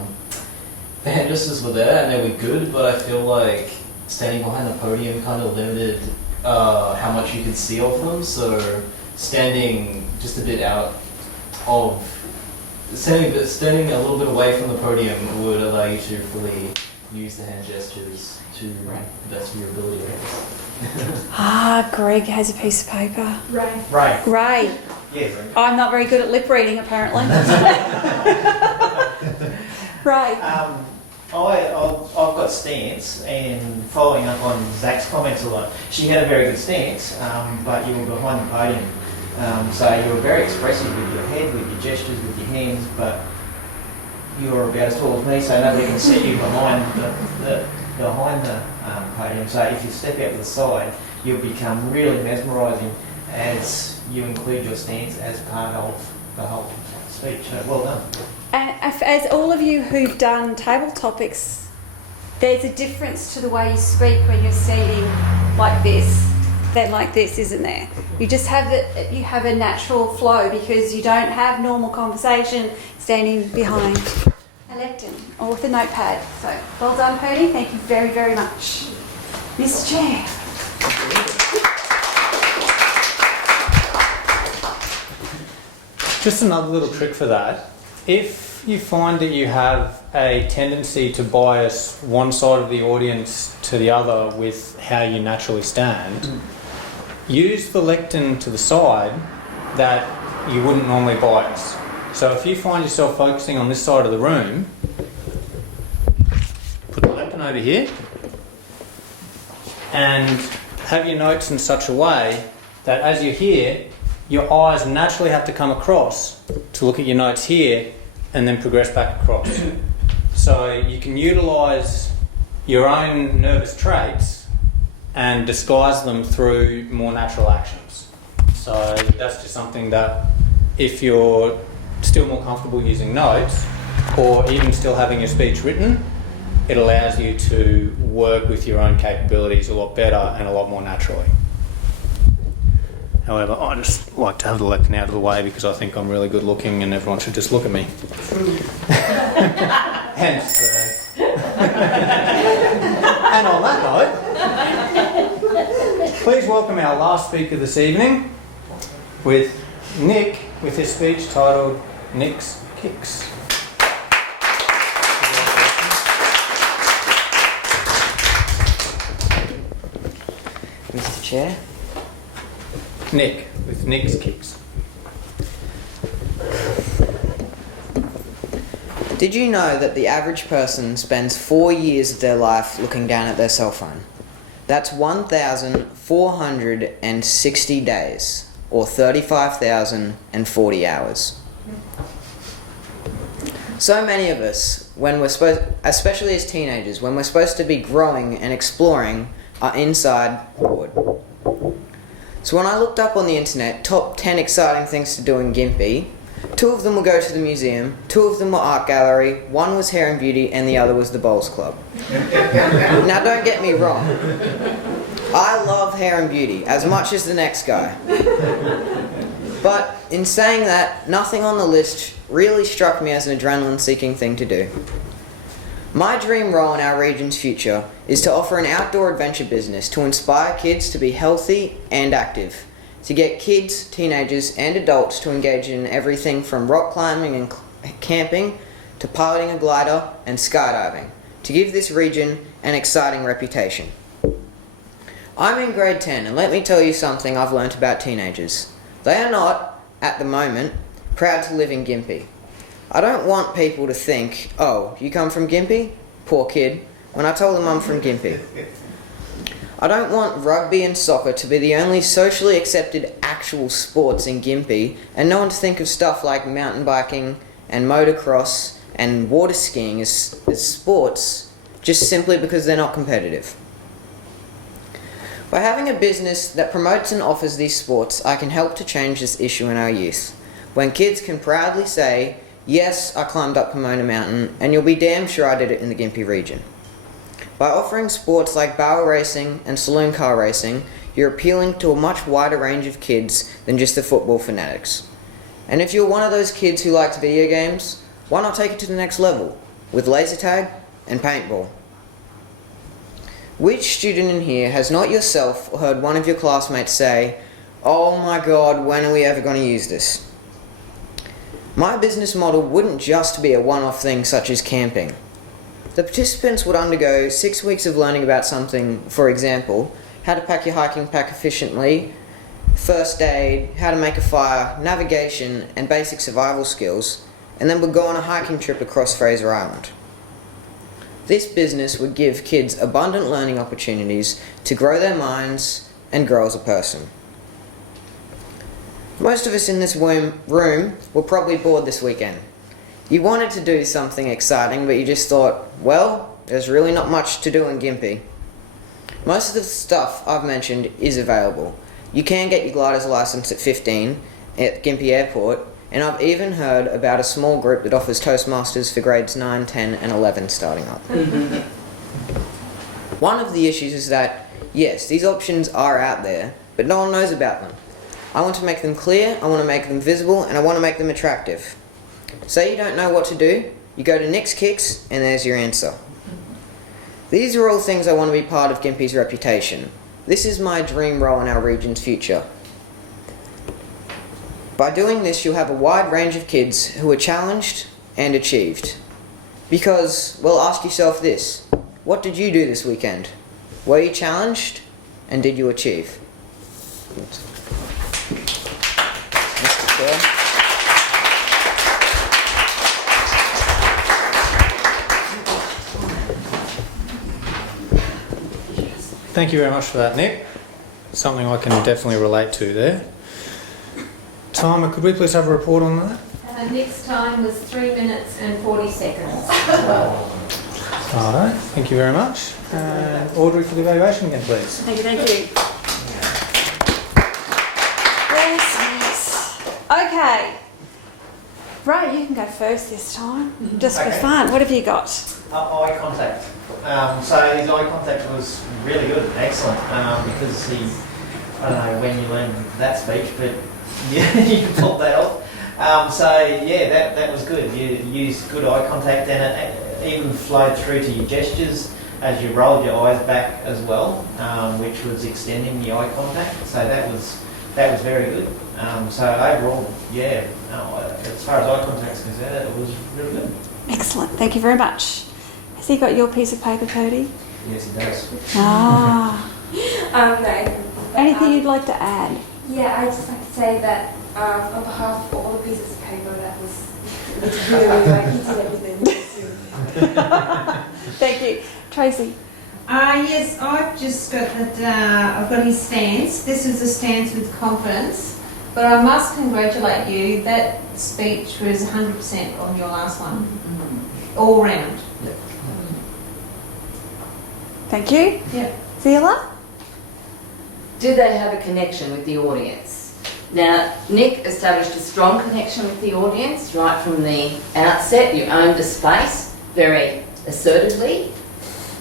the hand gestures were there and they were good, but I feel like standing behind the podium kind of limited how much you could see of them, so standing just a bit out of... Standing a little bit away from the podium would allow you to fully use the hand gestures to the best of your ability, I guess. Greg has a piece of paper. Ray. Ray. Yes. I'm not very good at lip reading, apparently. Ray. I've got stance, and following up on Zach's comments a lot, she had a very good stance, but you were behind the podium. So you were very expressive with your head, with your gestures, with your hands, but you were about as tall as me, so nobody can see you behind the podium. So if you step out to the side, you'll become really mesmerising as you include your stance as part of the whole speech. So well done. And as all of you who've done table topics, there's a difference to the way you speak when you're seating like this than like this, isn't there? You just have you have a natural flow because you don't have normal conversation standing behind a lectern or with a notepad. So well done, Purdy. Thank you very, very much. Mr. Chair. Just another little trick for that. If you find that you have a tendency to bias one side of the audience to the other with how you naturally stand, use the lectern to the side that you wouldn't normally bias. So if you find yourself focusing on this side of the room, put the lectern over here and have your notes in such a way that as you're here, your eyes naturally have to come across to look at your notes here, and then progress back across. So you can utilise your own nervous traits and disguise them through more natural actions. So that's just something that if you're still more comfortable using notes or even still having your speech written, it allows you to work with your own capabilities a lot better and a lot more naturally. However, I just like to have the lectern out of the way because I think I'm really good looking and everyone should just look at me. Hence, and on that note, please welcome our last speaker this evening with Nick with his speech titled Nick's Kicks. Mr. Chair. Nick with Nick's Kicks. Did you know that the average person spends 4 years of their life looking down at their cell phone? That's 1,460 days, or 35,040 hours. So many of us, when we're especially as teenagers, when we're supposed to be growing and exploring, are inside bored. So when I looked up on the internet top 10 exciting things to do in Gympie, 2 of them were go to the museum, 2 of them were art gallery, 1 was hair and beauty, and the other was the bowls club. Now don't get me wrong, I love hair and beauty as much as the next guy. But in saying that, nothing on the list really struck me as an adrenaline-seeking thing to do. My dream role in our region's future is to offer an outdoor adventure business to inspire kids to be healthy and active, to get kids, teenagers and adults to engage in everything from rock climbing and camping to piloting a glider and skydiving, to give this region an exciting reputation. I'm in grade 10 and let me tell you something I've learnt about teenagers. They are not, at the moment, proud to live in Gympie. I don't want people to think, oh, you come from Gympie? Poor kid, when I told them I'm from Gympie. I don't want rugby and soccer to be the only socially accepted actual sports in Gympie and no one to think of stuff like mountain biking and motocross and water skiing as sports just simply because they're not competitive. By having a business that promotes and offers these sports, I can help to change this issue in our youth. When kids can proudly say, yes, I climbed up Pomona Mountain, and you'll be damn sure I did it in the Gympie region. By offering sports like barrel racing and saloon car racing, you're appealing to a much wider range of kids than just the football fanatics. And if you're one of those kids who likes video games, why not take it to the next level with laser tag and paintball? Which student in here has not yourself or heard one of your classmates say, oh my god, when are we ever going to use this? My business model wouldn't just be a one-off thing such as camping. The participants would undergo 6 weeks of learning about something, for example, how to pack your hiking pack efficiently, first aid, how to make a fire, navigation, and basic survival skills, and then would go on a hiking trip across Fraser Island. This business would give kids abundant learning opportunities to grow their minds and grow as a person. Most of us in this room were probably bored this weekend. You wanted to do something exciting, but you just thought, well, there's really not much to do in Gympie. Most of the stuff I've mentioned is available. You can get your glider's license at 15 at Gympie Airport, and I've even heard about a small group that offers Toastmasters for grades 9, 10 and 11 starting up. One of the issues is that, yes, these options are out there, but no one knows about them. I want to make them clear, I want to make them visible, and I want to make them attractive. Say you don't know what to do, you go to Nick's Kicks, and there's your answer. These are all things I want to be part of Gympie's reputation. This is my dream role in our region's future. By doing this, you'll have a wide range of kids who are challenged and achieved. Because, well, ask yourself this. What did you do this weekend? Were you challenged? And did you achieve? Mr. Chair. Thank you very much for that, Nick. Something I can definitely relate to there. Timer, could we please have a report on that? Nick's time was 3 minutes and 40 seconds. All right, thank you very much. And Audrey for the evaluation again, please. Thank you, thank you. Yes. Okay. Ray, you can go first this time, just for Okay. fun. What have you got? Eye contact. So his eye contact was really good, excellent, because he, I don't know when you learned that speech, but yeah, you can pull that off. So yeah, that was good. You used good eye contact, and it even flowed through to your gestures as you rolled your eyes back as well, which was extending the eye contact. So that was very good. So overall, yeah, as far as eye contact is concerned, it was really good. Excellent. Thank you very much. Has he got your piece of paper, Cody? Yes, he does. Ah. No. Anything you'd like to add? Yeah, I'd just like to say that on behalf of all the pieces of paper, that was really like he did everything. Thank you. Tracy? Yes, I've just got that, I've got his stance. This is a stance with confidence, but I must congratulate you. That speech was 100% on your last one, all round. Thank you. Yeah. Zila? Did they have a connection with the audience? Now, Nick established a strong connection with the audience right from the outset. You owned the space very assertively,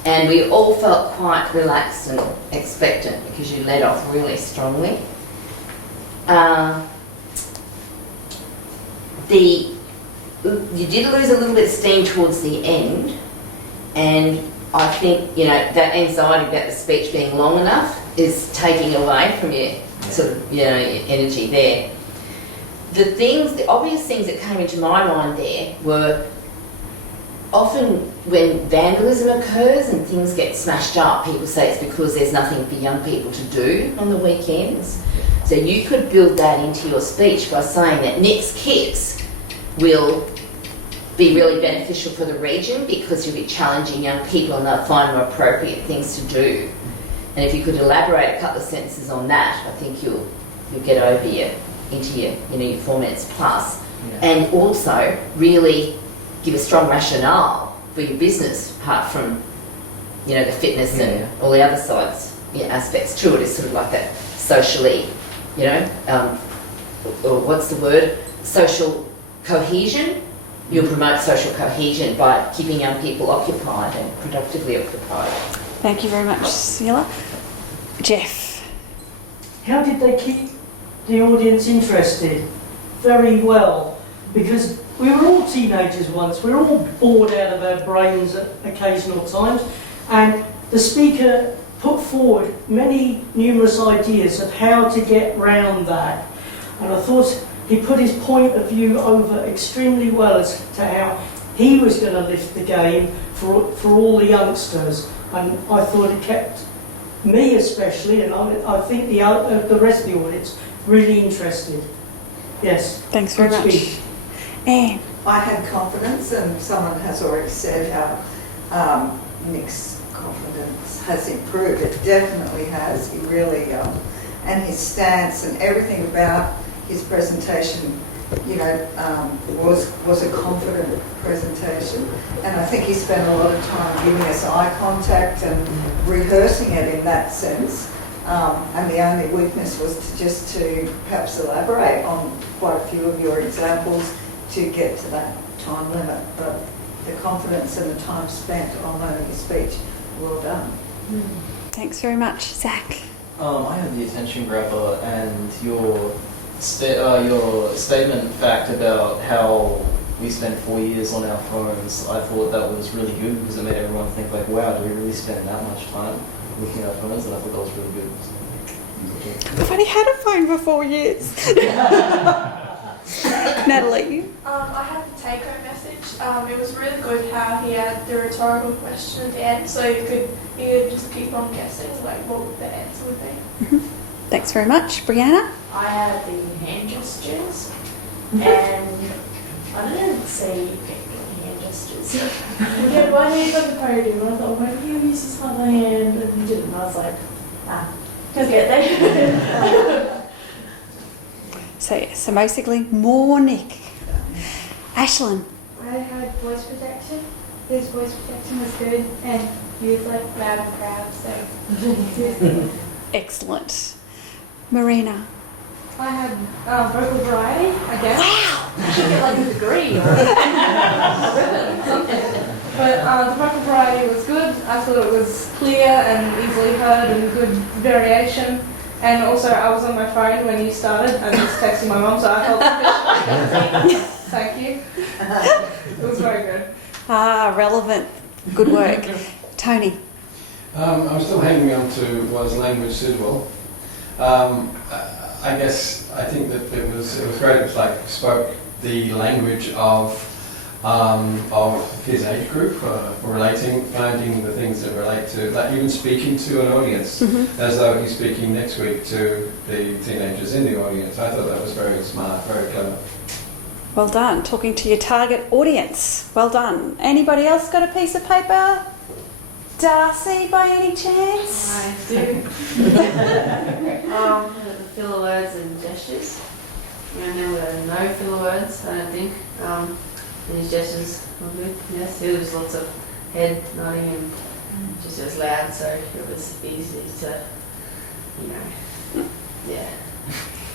and we all felt quite relaxed and expectant because you led off really strongly. You did lose a little bit of steam towards the end, and I think, that anxiety about the speech being long enough is taking away from your sort of, your energy there. The obvious things that came into my mind there were often when vandalism occurs and things get smashed up, people say it's because there's nothing for young people to do on the weekends. So you could build that into your speech by saying that Nick's kits will be really beneficial for the region because you'll be challenging young people and they'll find more appropriate things to do. And if you could elaborate a couple of sentences on that, I think you'll get over into your 4 minutes plus. Yeah. And also really give a strong rationale for your business apart from, the fitness and all the other sides, aspects to it. Is sort of like that socially, or what's the word? Social cohesion. You'll promote social cohesion by keeping young people occupied and productively occupied. Thank you very much, Zila. Jeff? How did they keep the audience interested? Very well, because we were all teenagers once. We were all bored out of our brains at occasional times, and the speaker put forward many numerous ideas of how to get round that. And I thought he put his point of view over extremely well as to how he was going to lift the game for all the youngsters. And I thought it kept me especially, and I think the rest of the audience, really interested. Yes. Thanks very much. Anne? I had confidence, and someone has already said how Nick's confidence has improved. It definitely has. He really, and his stance and everything about his presentation, was a confident presentation. And I think he spent a lot of time giving us eye contact and rehearsing it in that sense. And the only weakness was to perhaps elaborate on quite a few of your examples to get to that time limit. But the confidence and the time spent on learning your speech, well done. Thanks very much. Zach? I had the attention grabber and your statement fact about how we spent 4 years on our phones. I thought that was really good because it made everyone think like, wow, do we really spend that much time looking at our phones? And I thought that was really good. I've only had a phone for 4 years. Natalie? I had the take-home message. It was really good how he had the rhetorical question at the end, so you could just keep on guessing like what the answer would be. Thanks very much. Brianna? I had the hand gestures, and I didn't see hand gestures. Yeah, one hand on the podium, and I thought, maybe he'll use his other hand, and he didn't. I was like, just get there. So basically, more Nick. Ashlyn. I had voice projection. His voice projection was good, and he was like loud and proud, so he was good. Excellent. Marina. I had vocal variety, I guess. Wow! I should get like a degree or a ribbon or something. But the vocal variety was good. I thought it was clear and easily heard and good variation. And also, I was on my phone when you started. I was texting my mum, so I felt efficient. Thank you. It was very good. Ah, relevant. Good work. Tony. I'm still hanging on to was language suitable. I guess I think that it was great. It was like spoke the language of his age group for relating, finding the things that relate to, like even speaking to an audience, as though he's speaking next week to the teenagers in the audience. I thought that was very smart, very clever. Well done. Talking to your target audience. Well done. Anybody else got a piece of paper? Darcy, by any chance? I do. The filler words and gestures. And there were no filler words, I don't think. And his gestures were good. Yes, there was lots of head nodding and just it was loud, so it was easy to, yeah.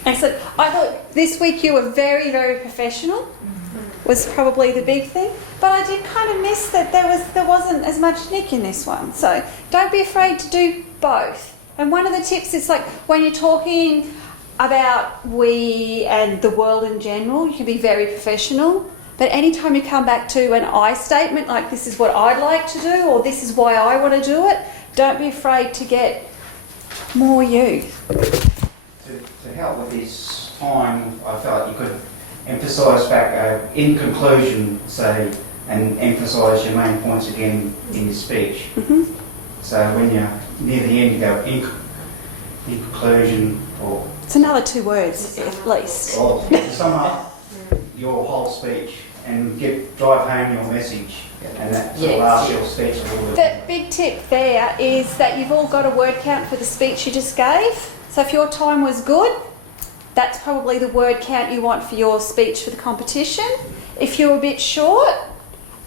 Excellent. I thought this week you were very, very professional. Was probably the big thing, but I did kind of miss that there wasn't as much Nick in this one. So don't be afraid to do both. And one of the tips is like when you're talking about we and the world in general, you can be very professional. But anytime you come back to an I statement, like this is what I'd like to do, or this is why I want to do it, don't be afraid to get more you. To help with his time, I felt you could emphasise back in conclusion, say, and emphasise your main points again in your speech. So when you're near the end, you go in conclusion, or it's another 2 words at least. Or sum up your whole speech and drive home your message, and that sort of last your speech a little bit. The big tip there is that you've all got a word count for the speech you just gave. So if your time was good, that's probably the word count you want for your speech for the competition. If you're a bit short,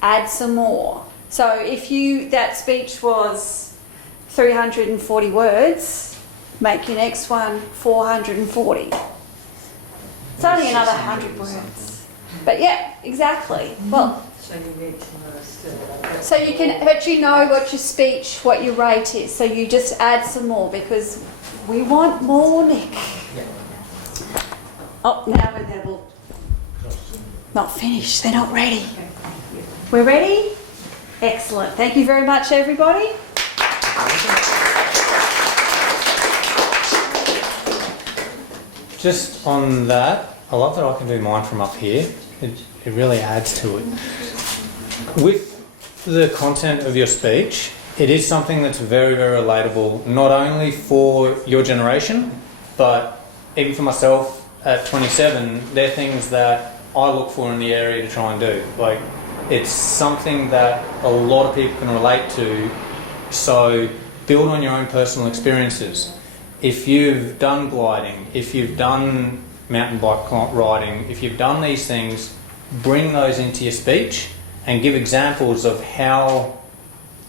add some more. So if that speech was 340 words, make your next one 440. It's only another 100 words. But yeah, exactly. Well, so you can, but you know what your speech, what your rate is. So you just add some more because we want more, Nick. Oh, now we're not finished. They're not ready. We're ready? Excellent. Thank you very much, everybody. Just on that, I love that I can do mine from up here. It really adds to it. With the content of your speech, it is something that's very, very relatable, not only for your generation, but even for myself at 27, they're things that I look for in the area to try and do. Like, it's something that a lot of people can relate to, so build on your own personal experiences. If you've done gliding, if you've done mountain bike riding, if you've done these things, bring those into your speech and give examples of how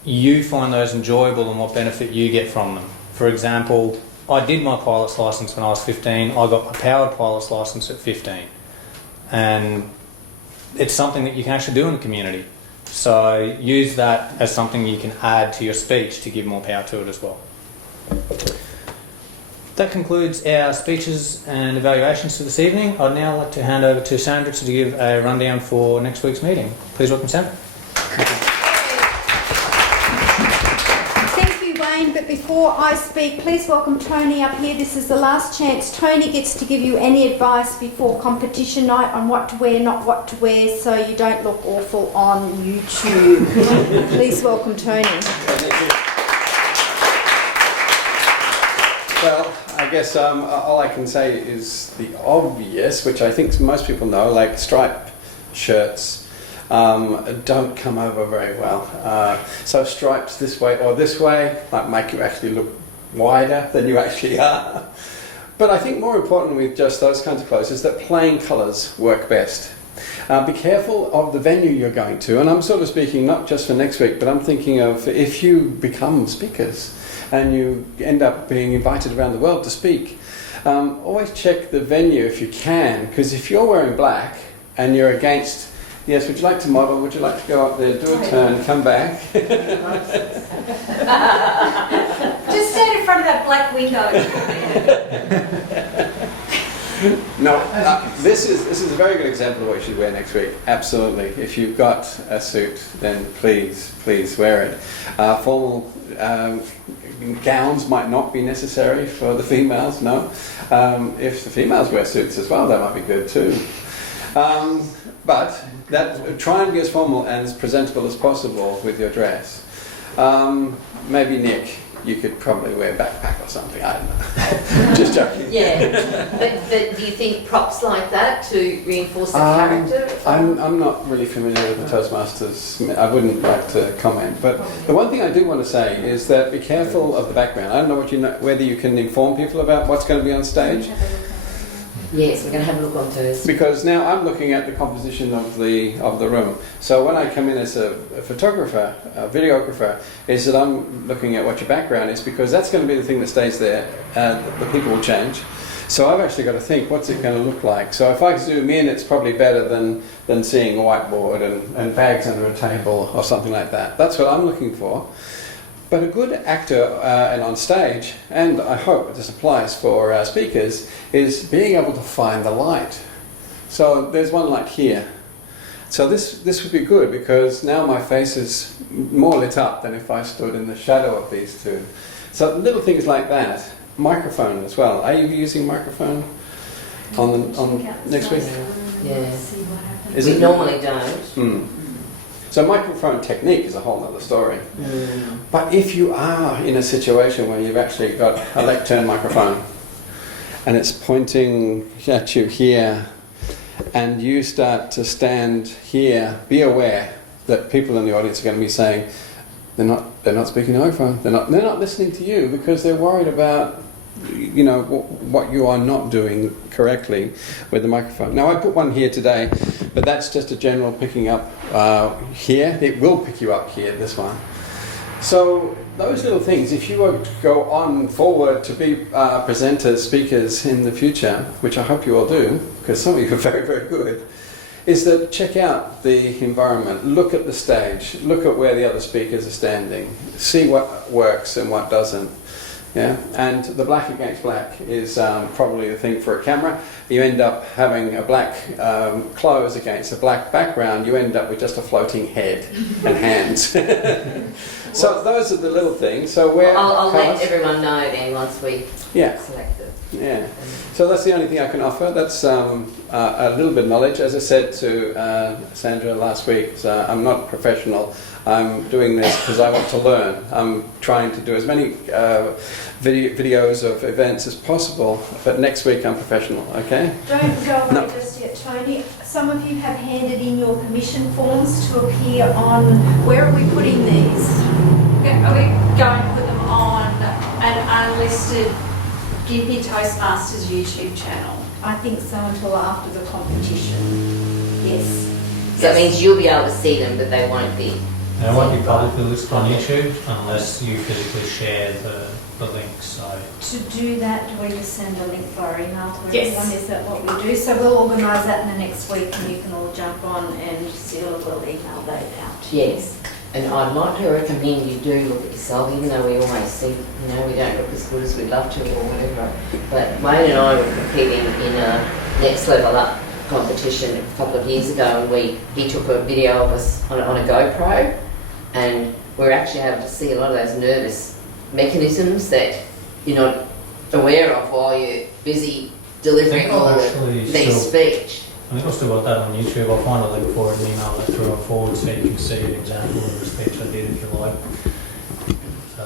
you find those enjoyable and what benefit you get from them. For example, I did my pilot's licence when I was 15. I got my powered pilot's licence at 15. And it's something that you can actually do in the community. So use that as something you can add to your speech to give more power to it as well. That concludes our speeches and evaluations for this evening. I'd now like to hand over to Sandra to give a rundown for next week's meeting. Please welcome Sandra. Thank you, Wayne, but before I speak, please welcome Tony up here. This is the last chance. Tony gets to give you any advice before competition night on what to wear, not what to wear, so you don't look awful on YouTube. Please welcome Tony. Well, I guess all I can say is the obvious, which I think most people know, like striped shirts don't come over very well. So stripes this way or this way might make you actually look wider than you actually are. But I think more important with just those kinds of clothes is that plain colours work best. Be careful of the venue you're going to, and I'm sort of speaking not just for next week, but I'm thinking of if you become speakers and you end up being invited around the world to speak, always check the venue if you can, because if you're wearing black and you're against, yes, would you like to model, would you like to go up there, do a turn, come back? Just stand in front of that black window. No, this is a very good example of what you should wear next week. Absolutely. If you've got a suit, then please wear it. Formal gowns might not be necessary for the females, no. If the females wear suits as well, that might be good too. But try and be as formal and as presentable as possible with your dress. Maybe Nick, you could probably wear a backpack or something, I don't know. Just joking. Yeah, but do you think props like that to reinforce the character? I'm not really familiar with the Toastmasters. I wouldn't like to comment. But the one thing I do want to say is that be careful of the background. I don't know whether you can inform people about what's going to be on stage. Yes, we're going to have a look on Thursday. Because now I'm looking at the composition of the room. So when I come in as a photographer, a videographer, is that I'm looking at what your background is, because that's going to be the thing that stays there. The people will change. So I've actually got to think, what's it going to look like? So if I zoom in, it's probably better than seeing a whiteboard and bags under a table or something like that. That's what I'm looking for. But a good actor and on stage, and I hope this applies for speakers, is being able to find the light. So there's one light here. So this would be good, because now my face is more lit up than if I stood in the shadow of these two. So little things like that. Microphone as well. Are you using microphone on next week? Yeah. Is We it normally don't. So microphone technique is a whole other story. But if you are in a situation where you've actually got a lectern microphone and it's pointing at you here, and you start to stand here, be aware that people in the audience are going to be saying, they're not speaking to the microphone, they're not listening to you, because they're worried about what you are not doing correctly with the microphone. Now I put one here today, but that's just a general picking up here. It will pick you up here, this one. So those little things, if you were to go on forward to be presenters, speakers in the future, which I hope you all do, because some of you are very, very good, is that check out the environment, look at the stage, look at where the other speakers are standing, see what works and what doesn't. Yeah, and the black against black is probably the thing for a camera. You end up having a black clothes against a black background, you end up with just a floating head and hands. So those are the little things. So I'll let everyone know then once we select it. Yeah. So that's the only thing I can offer. That's a little bit of knowledge. As I said to Sandra last week, I'm not a professional. I'm doing this because I want to learn. I'm trying to do as many videos of events as possible, but next week I'm professional, okay? Don't go away just yet, Tony. Some of you have handed in your permission forms to appear on... Where are we putting these? Are we going to put them on an unlisted Gympie Toastmasters YouTube channel? I think so, until after the competition. Yes. So that means you'll be able to see them, but they won't be. They won't be publicly listed on YouTube unless you physically share the link. So to do that, do we just send a link via email to Yes. everyone? Is that what we do? So we'll organise that in the next week, and you can all jump on and we'll email that out. Yes. And I'd like to recommend you do look at yourself, even though we always think, we don't look as good as we'd love to or whatever. But Wayne and I were competing in a Next Level Up competition a couple of years ago, and he took a video of us on a GoPro, and we're actually able to see a lot of those nervous mechanisms that you're not aware of while you're busy delivering all the speech. I think I've still got that on YouTube. I'll find a link for it and email that through or forward so you can see an example of the speech I did if you like. So.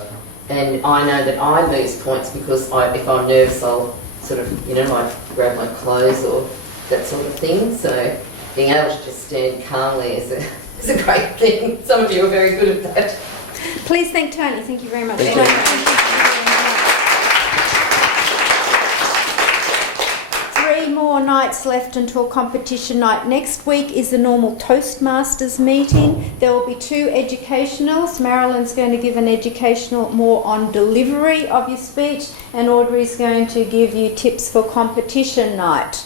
And I know that I lose points because if I'm nervous, I'll sort of, like grab my clothes or that sort of thing. So being able to just stand calmly is a great thing. Some of you are very good at that. Please thank Tony. Thank you very much. Thank you. 3 more nights nights left until competition night. Next week is the normal Toastmasters meeting. There will be 2 educationals. Marilyn's going to give an educational more on delivery of your speech, and Audrey's going to give you tips for competition night.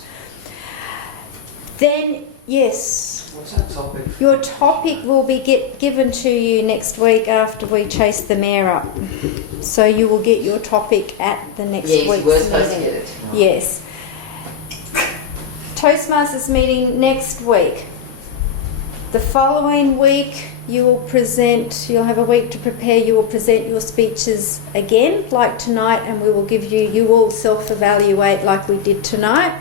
Then, yes, What's that topic? your topic will be given to you next week after we chase the mayor up. So you will get your topic at the next Yes, week's we're supposed to meeting. get it. Yes. Toastmasters meeting next week. The following week you will present, you'll have a week to prepare, you will present your speeches again like tonight, and we will give you will self-evaluate like we did tonight.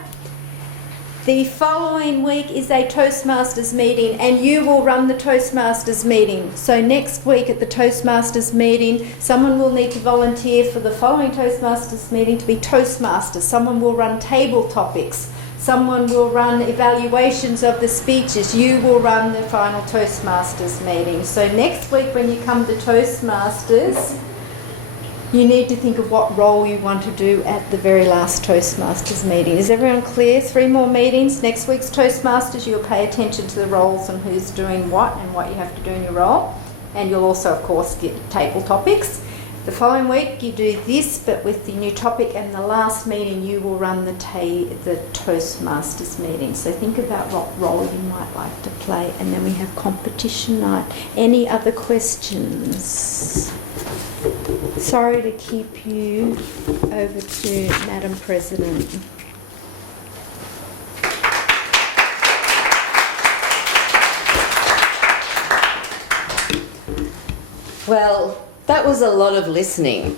The following week is a Toastmasters meeting, and you will run the Toastmasters meeting. So next week at the Toastmasters meeting, someone will need to volunteer for the following Toastmasters meeting to be Toastmasters. Someone will run table topics. Someone will run evaluations of the speeches. You will run the final Toastmasters meeting. So next week when you come to Toastmasters, you need to think of what role you want to do at the very last Toastmasters meeting. Is everyone clear? 3 more meetings. Next week's Toastmasters, you'll pay attention to the roles and who's doing what and what you have to do in your role. And you'll also, of course, get table topics. The following week, you do this, but with the new topic, and the last meeting, you will run the Toastmasters meeting. So think about what role you might like to play. And then we have competition night. Any other questions? Sorry to keep you. Over to Madam President. Well, that was a lot of listening,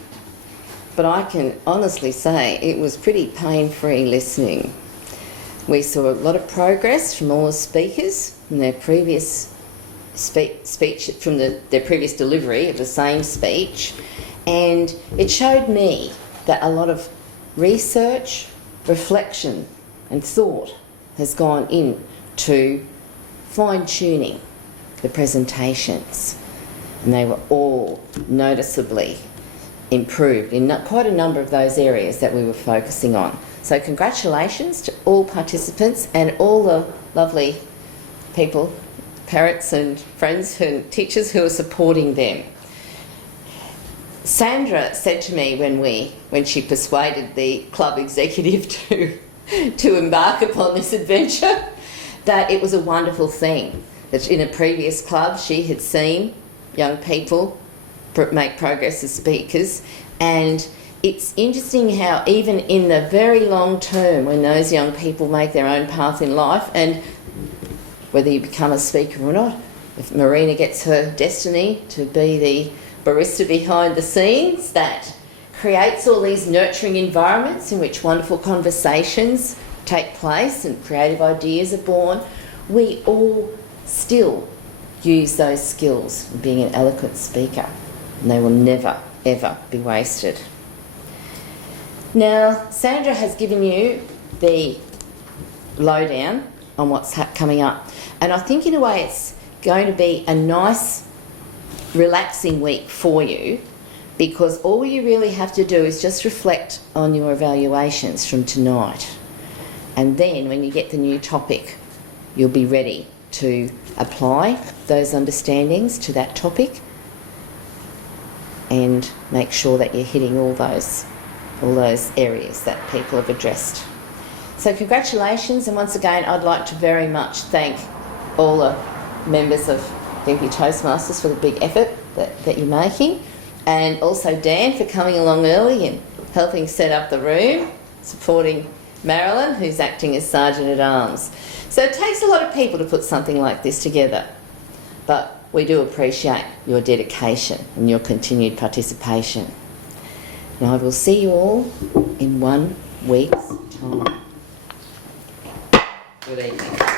but I can honestly say it was pretty pain-free listening. We saw a lot of progress from all the speakers from their previous speech, from their previous delivery of the same speech, and it showed me that a lot of research, reflection and thought has gone into fine-tuning the presentations, and they were all noticeably improved in quite a number of those areas that we were focusing on. So congratulations to all participants and all the lovely people, parents and friends and teachers who are supporting them. Sandra said to me when she persuaded the club executive to embark upon this adventure, that it was a wonderful thing, that in a previous club she had seen young people make progress as speakers, and it's interesting how even in the very long term, when those young people make their own path in life, and whether you become a speaker or not, if Marina gets her destiny to be the barista behind the scenes, that creates all these nurturing environments in which wonderful conversations take place and creative ideas are born, we all still use those skills of being an eloquent speaker, and they will never, ever be wasted. Now, Sandra has given you the lowdown on what's coming up, and I think in a way it's going to be a nice, relaxing week for you, because all you really have to do is just reflect on your evaluations from tonight, and then when you get the new topic, you'll be ready to apply those understandings to that topic and make sure that you're hitting all those areas that people have addressed. So congratulations, and once again I'd like to very much thank all the members of Gympie Toastmasters for the big effort that you're making, and also Dan for coming along early and helping set up the room, supporting Marilyn, who's acting as Sergeant at Arms. So it takes a lot of people to put something like this together, but we do appreciate your dedication and your continued participation. And I will see you all in 1 week's time. Good evening.